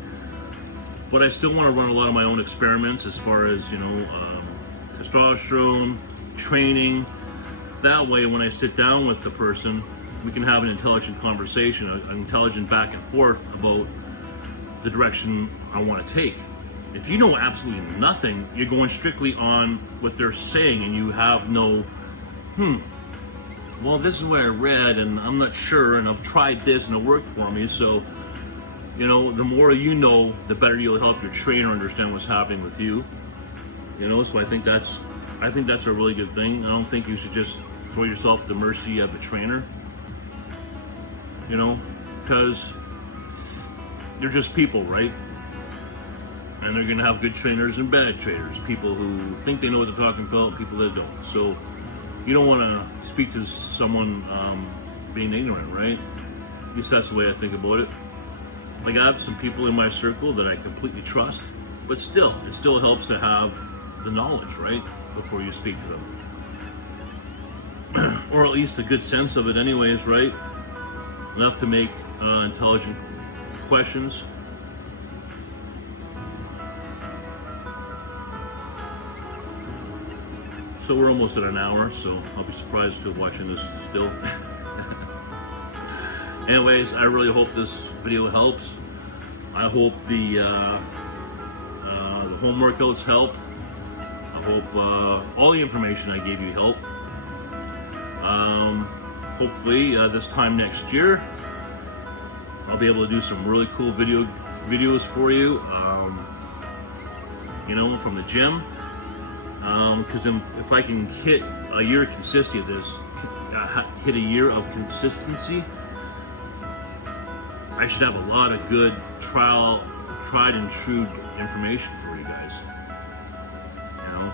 but I still want to run a lot of my own experiments as far as, you know, testosterone, training. That way, when I sit down with the person, we can have an intelligent conversation, an intelligent back and forth about the direction I want to take. If you know absolutely nothing, you're going strictly on what they're saying, and you have no, well, this is what I read, and I'm not sure, and I've tried this, and it worked for me, so, you know, the more you know, the better you'll help your trainer understand what's happening with you. You know, so I think that's a really good thing. I don't think you should just throw yourself at the mercy of a trainer. You know, because they're just people, right? And they're gonna have good trainers and bad trainers. People who think they know what they're talking about, people that don't. So you don't want to speak to someone being ignorant, right? At least that's the way I think about it. Like, I have some people in my circle that I completely trust, but still, it still helps to have the knowledge, right, before you speak to them. Or at least a good sense of it anyways, right? Enough to make intelligent questions. So we're almost at an hour, so I'll be surprised if you're watching this still. Anyways, I really hope this video helps. I hope the home workouts help. I hope all the information I gave you help. Hopefully this time next year, I'll be able to do some really cool videos for you. You know, from the gym. Because if I can hit a year of consistency of this, hit a year of consistency, I should have a lot of good tried and true information for you guys. You know,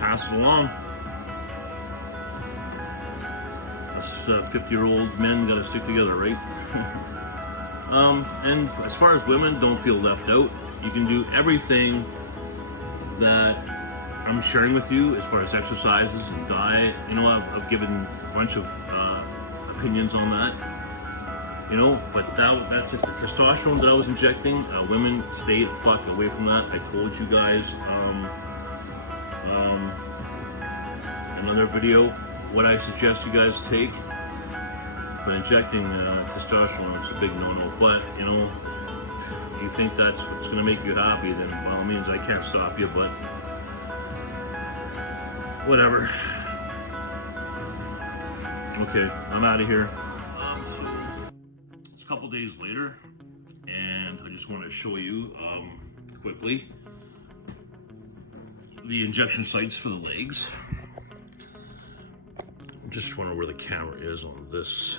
pass it along. Us 50-year-old men got to stick together, right? And as far as women, don't feel left out. You can do everything that I'm sharing with you as far as exercises and diet. You know, I've given a bunch of opinions on that. You know, but that's it. The testosterone that I was injecting, women, stay the fuck away from that. I told you guys another video what I suggest you guys take. But injecting testosterone is a big no-no. But, you know, if you think that's what's going to make you happy, then by all means, I can't stop you. But whatever. Okay, I'm out of here. So it's a couple days later, and I just want to show you quickly the injection sites for the legs. I'm just wondering where the camera is on this,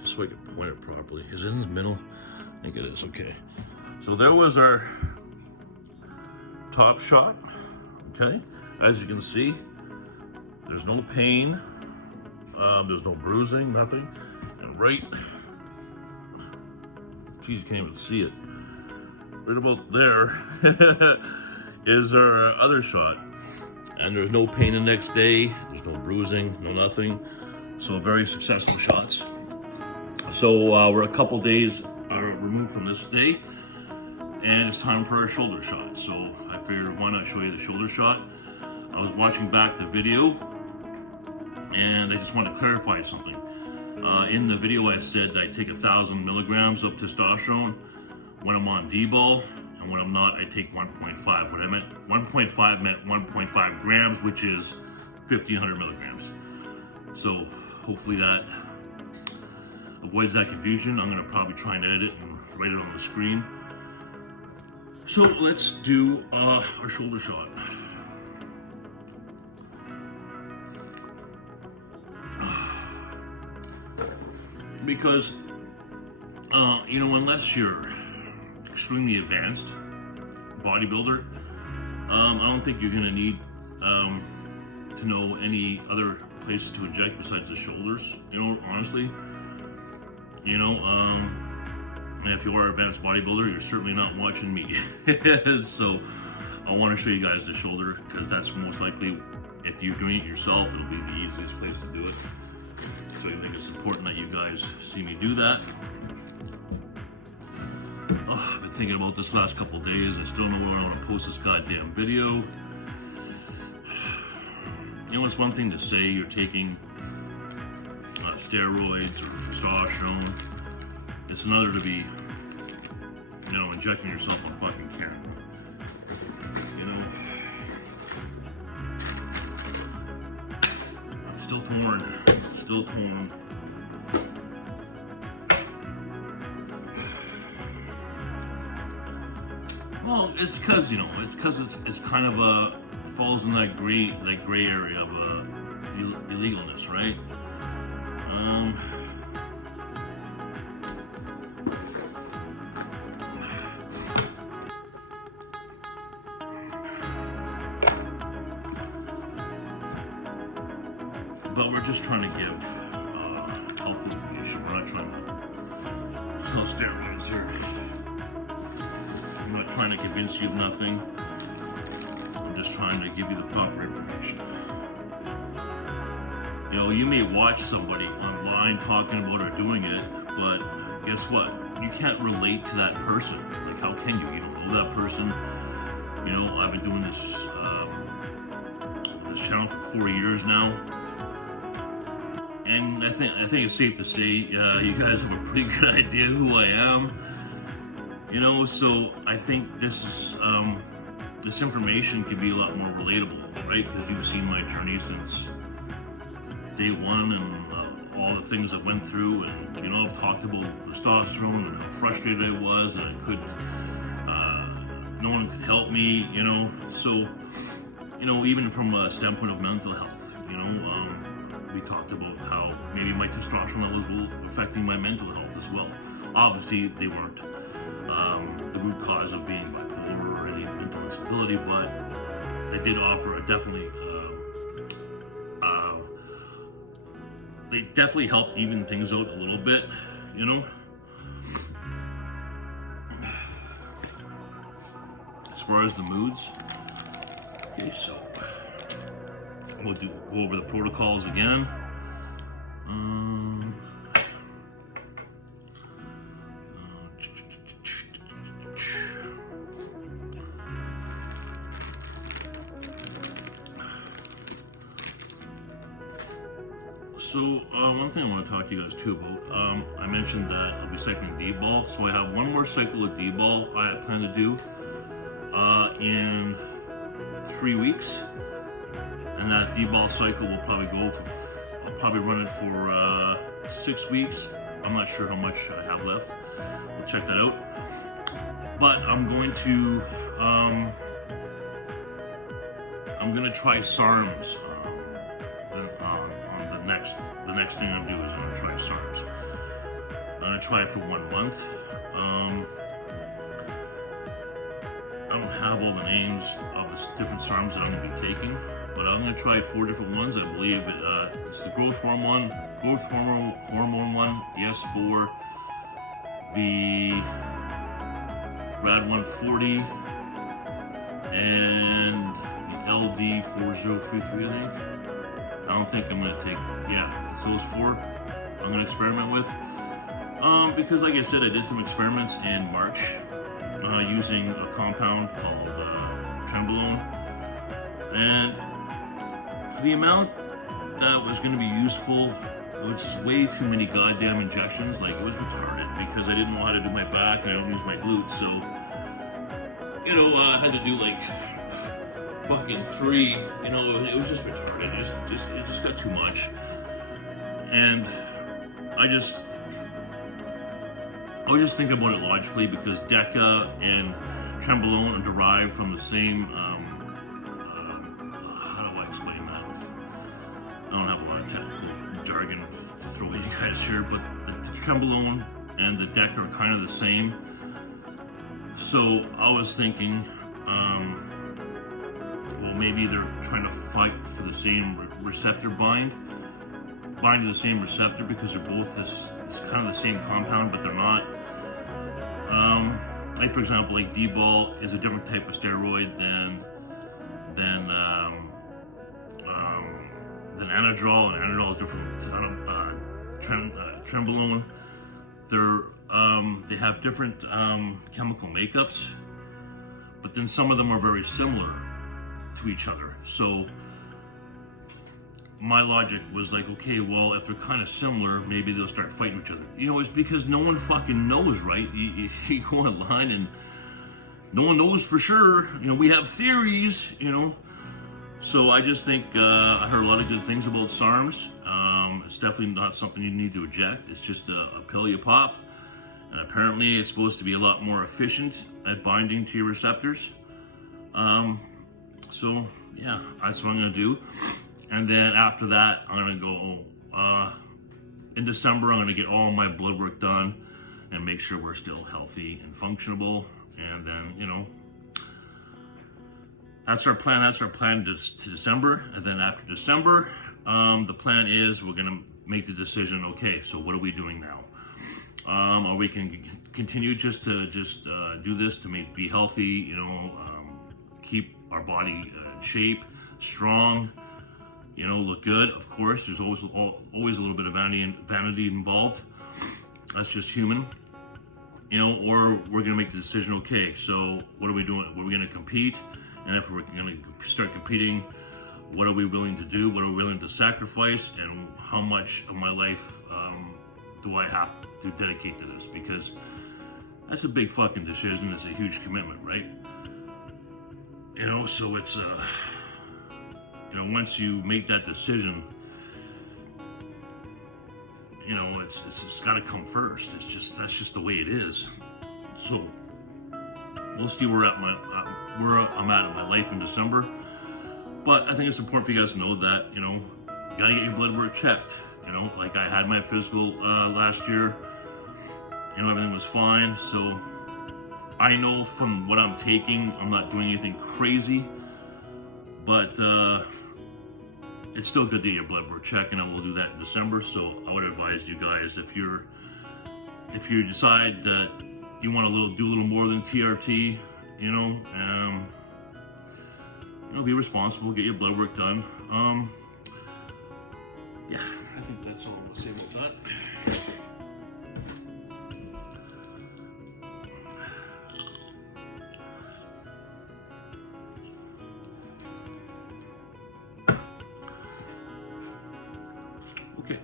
just so I can point it properly. Is it in the middle? I think it is. Okay. So there was our top shot. Okay, as you can see, there's no pain. There's no bruising, nothing. And right, geez, you can't even see it. Right about there is our other shot. And there's no pain the next day. There's no bruising, no nothing. So very successful shots. So we're a couple days removed from this day, and it's time for our shoulder shot. So I figured, why not show you the shoulder shot? I was watching back the video, and I just want to clarify something. In the video I said that I take 1,000 milligrams of testosterone when I'm on D-ball, and when I'm not, I take 1.5. What I meant, 1.5 meant 1.5 grams, which is 1,500 milligrams. So hopefully that avoids that confusion. I'm gonna probably try and edit it and write it on the screen. So let's do our shoulder shot. Because, you know, unless you're extremely advanced bodybuilder, I don't think you're gonna need to know any other places to inject besides the shoulders, you know, honestly. You know, and if you are an advanced bodybuilder, you're certainly not watching me. So I want to show you guys the shoulder, because that's most likely, if you're doing it yourself, it'll be the easiest place to do it. So I think it's important that you guys see me do that. Oh, I've been thinking about this last couple days. I still don't know when I want to post this goddamn video. You know, it's one thing to say you're taking steroids or testosterone. It's another to be, you know, injecting yourself on fucking camera. You know, I'm still torn. Still torn. Well, it's because, you know, it's kind of a, falls in that gray area of illegalness, right? But we're just trying to give helpful information. We're not trying to sell steroids here. I'm not trying to convince you of nothing. I'm just trying to give you the proper information. You know, you may watch somebody online talking about or doing it, but guess what? You can't relate to that person. Like, how can you? You don't know that person. You know, I've been doing this channel for 4 years now. And I think it's safe to say you guys have a pretty good idea who I am. You know, so I think this information can be a lot more relatable, right? Because you've seen my journey since day one, and all the things I went through, and you know, I've talked about testosterone and how frustrated I was, and I no one could help me, you know. So, you know, even from a standpoint of mental health, you know, we talked about how maybe my testosterone levels were affecting my mental health as well. Obviously, they weren't the root cause of being bipolar or any mental instability, but they did offer they definitely helped even things out a little bit, you know. As far as the moods, okay, so we'll go over the protocols again. So one thing I want to talk to you guys too about, I mentioned that I'll be cycling D-ball, so I have one more cycle of D-ball I plan to do in 3 weeks, and and that D-ball cycle will probably go for, I'll probably run it for 6 weeks. I'm not sure how much I have left. We'll check that out. But I'm going to try SARMs. On the next thing I'm gonna do is I'm gonna try SARMs. I'm gonna try it for 1 month. I don't have all the names of the different SARMs that I'm gonna be taking, but I'm gonna try 4 different ones. I believe it's the growth hormone one, ES4, the Rad 140, and the LD4033, I think. I don't think I'm gonna take, yeah, it's those 4 I'm gonna experiment with. Because like I said, I did some experiments in March using a compound called Trenbolone, and for the amount that was gonna be useful, it was just way too many goddamn injections. Like, it was retarded because I didn't know how to do my back and I don't use my glutes, so, you know, I had to do like fucking 3, you know, it was just retarded. It just got too much. And I was just thinking about it logically, because DECA and Trenbolone are derived from the same, how do I explain that? I don't have a lot of technical jargon to throw at you guys here, but the Trenbolone and the DECA are kind of the same. So I was thinking, well, maybe they're trying to fight for the same receptor bind to the same receptor, because they're both this kind of the same compound, but they're not. Like, for example, like D-ball is a different type of steroid than Anadrol, and Anadrol is different. Trenbolone, they have different chemical makeups, but then some of them are very similar to each other. So my logic was like, okay, well, if they're kind of similar, maybe they'll start fighting each other. You know, it's because no one fucking knows, right? You go online and no one knows for sure. You know, we have theories, you know. So I just think I heard a lot of good things about SARMs. It's definitely not something you need to inject. It's just a pill you pop. And apparently it's supposed to be a lot more efficient at binding to your receptors. So yeah, that's what I'm gonna do. And then after that, I'm gonna go, in December, I'm gonna get all my blood work done and make sure we're still healthy and functionable. And then, you know, that's our plan. That's our plan to December. And then after December, the plan is we're gonna make the decision, okay, so what are we doing now? Or we can continue just to do this to be healthy, you know, keep our body in shape, strong, you know, look good. Of course, there's always a little bit of vanity involved. That's just human, you know. Or we're gonna make the decision. Okay, so what are we doing? We're gonna compete, and if we're gonna start competing, what are we willing to do? What are we willing to sacrifice? And how much of my life do I have to dedicate to this? Because that's a big fucking decision. It's a huge commitment, right? You know, so it's you know, once you make that decision, you know, it's got to come first. That's just the way it is. So we'll see where I'm at in my life in December. But I think it's important for you guys to know that, you know, you gotta get your blood work checked. You know, like I had my physical last year. You know, everything was fine. So I know from what I'm taking, I'm not doing anything crazy. But it's still good to get your blood work checked, and I will do that in December. So I would advise you guys, if you decide that you want to do a little more than TRT, you know, be responsible, get your blood work done. Yeah, I think that's all I'm gonna say about that. Okay,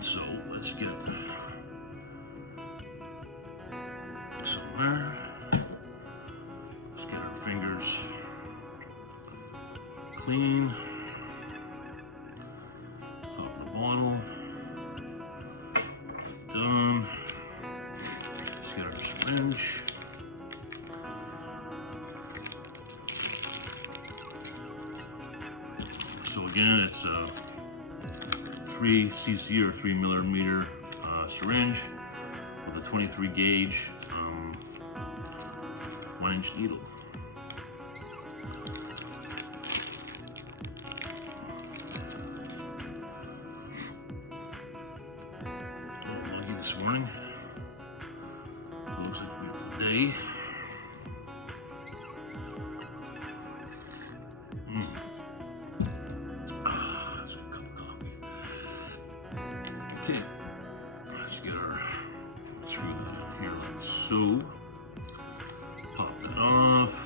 so let's get somewhere. Let's get our fingers clean. Top of the bottle. Done. Let's get our syringe. So again, it's a 3 cc or 3 millimeter syringe with a 23 gauge 1-inch needle. Lucky this morning. Looks like a beautiful day. Let's get a cup of coffee. Okay, let's get our screw that in here like so. Pop that off.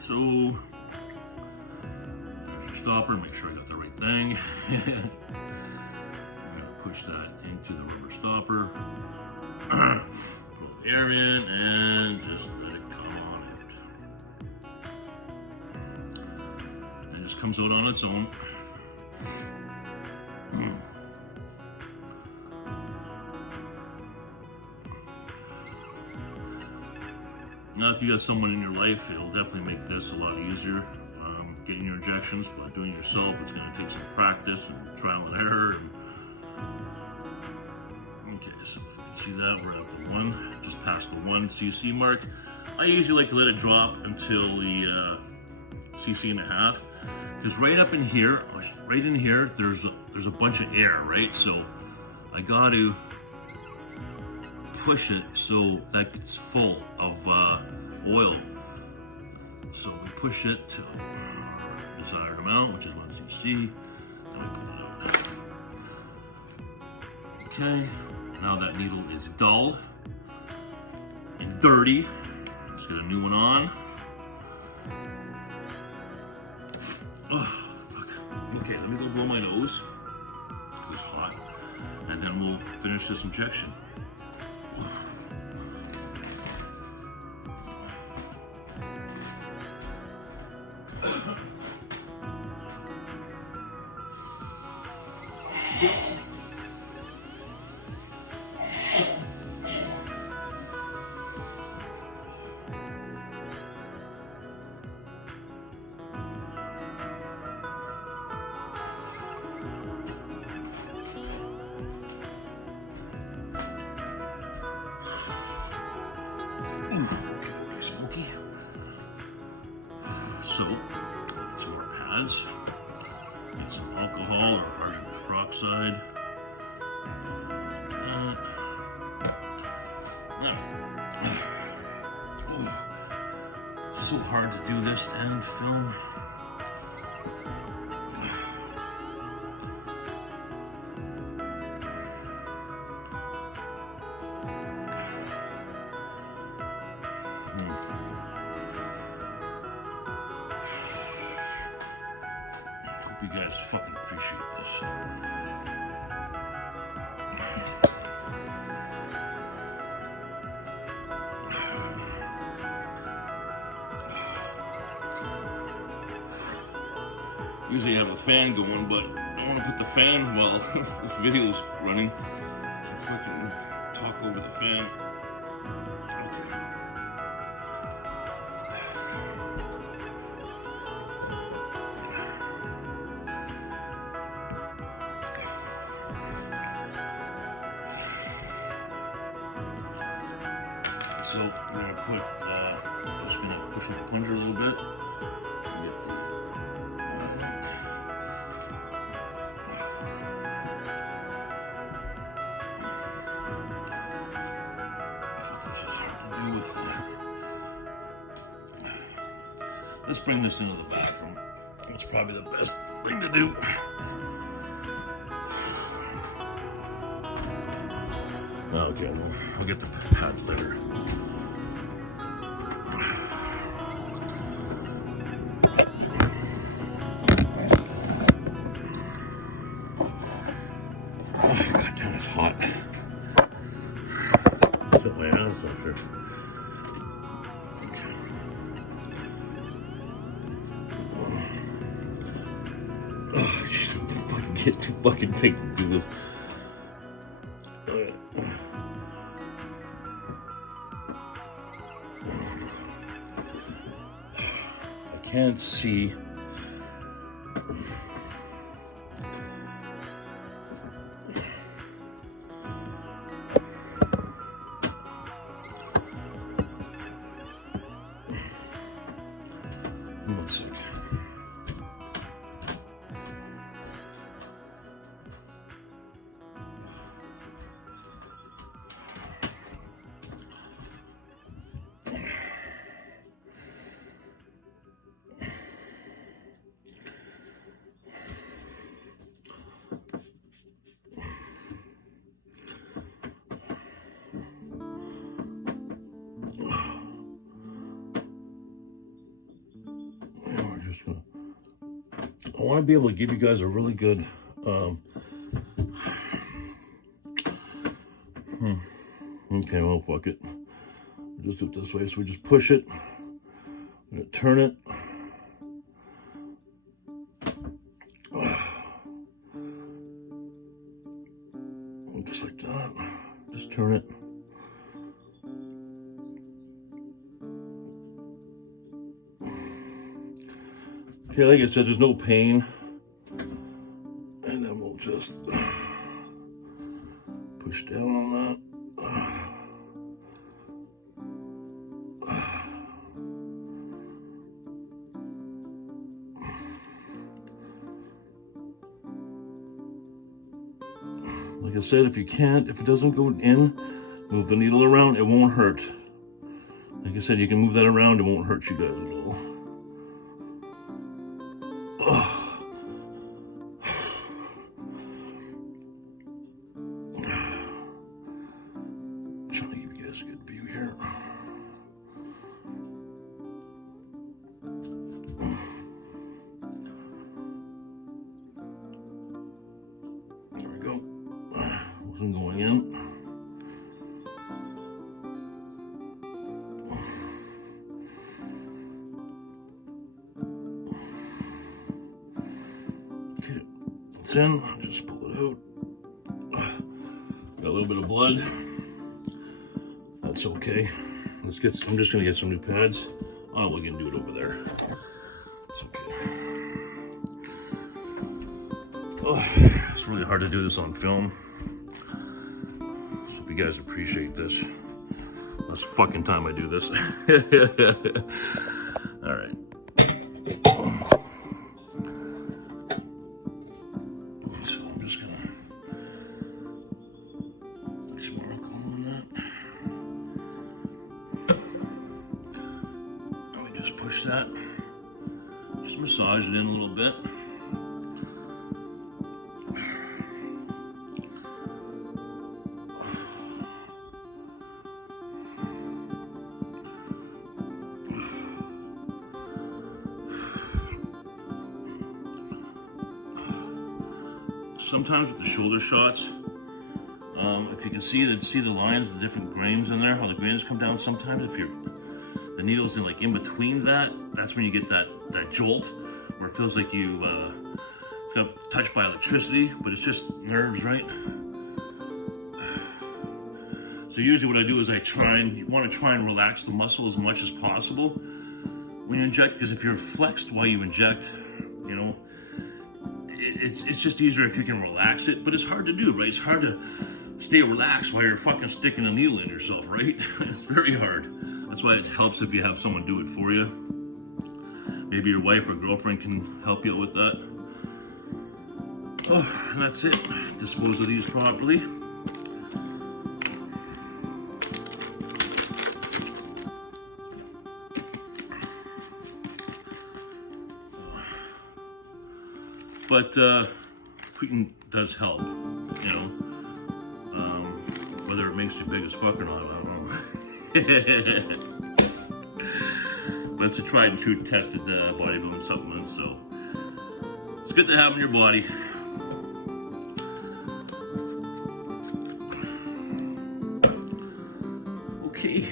So there's your stopper. Make sure I got the right thing. I'm gonna push that into the rubber stopper. Pull the air in and just let it come on out. It just comes out on its own. Now, if you got someone in your life, it'll definitely make this a lot easier. Getting your injections, but doing it yourself, it's going to take some practice and trial and error. Okay, so if you can see that, we're at the 1, just past the 1 cc mark. I usually like to let it drop until the cc and a half, because right in here, there's a bunch of air, right? So I got to push it so that gets full of oil. So we push it to our desired amount, which is 1 cc, and we pull it out. Okay, now that needle is dull and dirty. Let's get a new one on. Oh, fuck. Okay, let me go blow my nose, because it's hot, and then we'll finish this injection. Okay, smoky. So, get some more pads. Get some alcohol or hydrogen peroxide. It's so hard to do this and film. Hope you guys fucking appreciate this. Usually I have a fan going, but I don't want to put the fan while this video's running. I fucking talk over the fan. Okay. So we're gonna put, just gonna push the plunger a little bit. Let's bring this into the bathroom. It's probably the best thing to do. Okay, well, I'll get the pads later. Oh, God damn, it's hot. Set my ass off here. get too fucking big to do this. I can't see. One sec. I want to be able to give you guys a really good okay, well, fuck it. Just do it this way. So we just push it. I'm gonna turn it. Just like that. Just turn it. Okay, like I said, there's no pain. And then we'll just push down on that. Like I said, if it doesn't go in, move the needle around, it won't hurt. Like I said, you can move that around, it won't hurt you guys at all. Trying to give you guys a good view here. There we go. Wasn't going in. Okay, it's in. Just pull it out. Got a little bit of blood. That's okay. I'm just gonna get some new pads. Oh, we can do it over there. It's okay. Oh, it's really hard to do this on film. So if you guys appreciate this, that's the fucking time I do this. All right. So I'm just gonna put some more alcohol on that. Let me just push that. Just massage it in a little bit. Sometimes with the shoulder shots, if you can see the lines, the different grains in there, how the grains come down. Sometimes if the needle's in between that's when you get that jolt, where it feels like you got touched by electricity, but it's just nerves, right? So usually what I do is you want to try and relax the muscle as much as possible when you inject, because if you're flexed while you inject, you know, it's just easier if you can relax it, but it's hard to do, right? It's hard to stay relaxed while you're fucking sticking a needle in yourself, right? It's very hard. That's why it helps if you have someone do it for you. Maybe your wife or girlfriend can help you out with that. Oh, and that's it. Dispose of these properly. But tweeting does help, you know. Whether it makes you big as fuck or not, I don't know. But it's a tried and true tested bodybuilding supplement, so it's good to have in your body. Okay,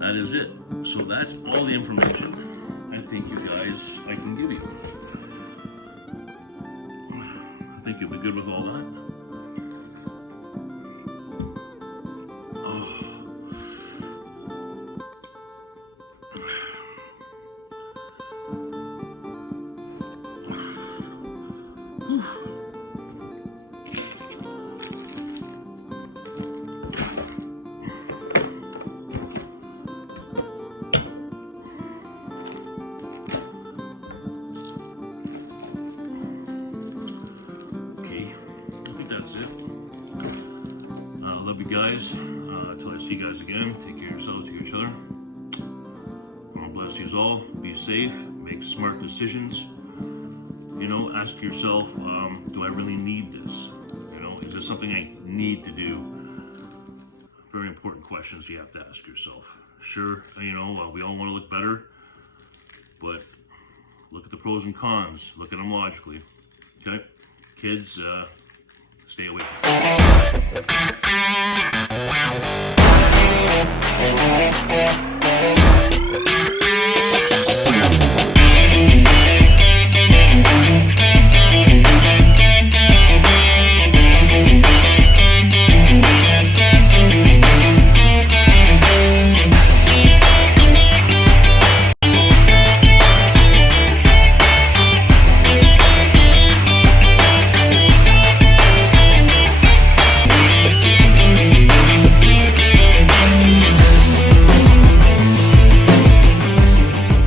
that is it. So that's all the information I think I can give you. think you'll be good with all that? Love you guys. Until I see you guys again, take care of yourselves, take care of each other. God bless you all. Be safe. Make smart decisions. You know, ask yourself, do I really need this? You know, is this something I need to do? Very important questions you have to ask yourself. Sure, you know, we all want to look better, but look at the pros and cons. Look at them logically. Okay? Kids, stay away from it.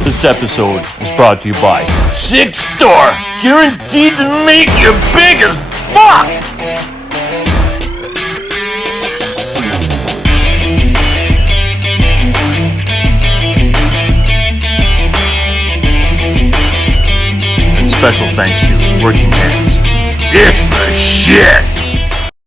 This episode is brought to you by 6-Star, guaranteed to make you big as fuck! And special thanks to Working Hands. It's the shit!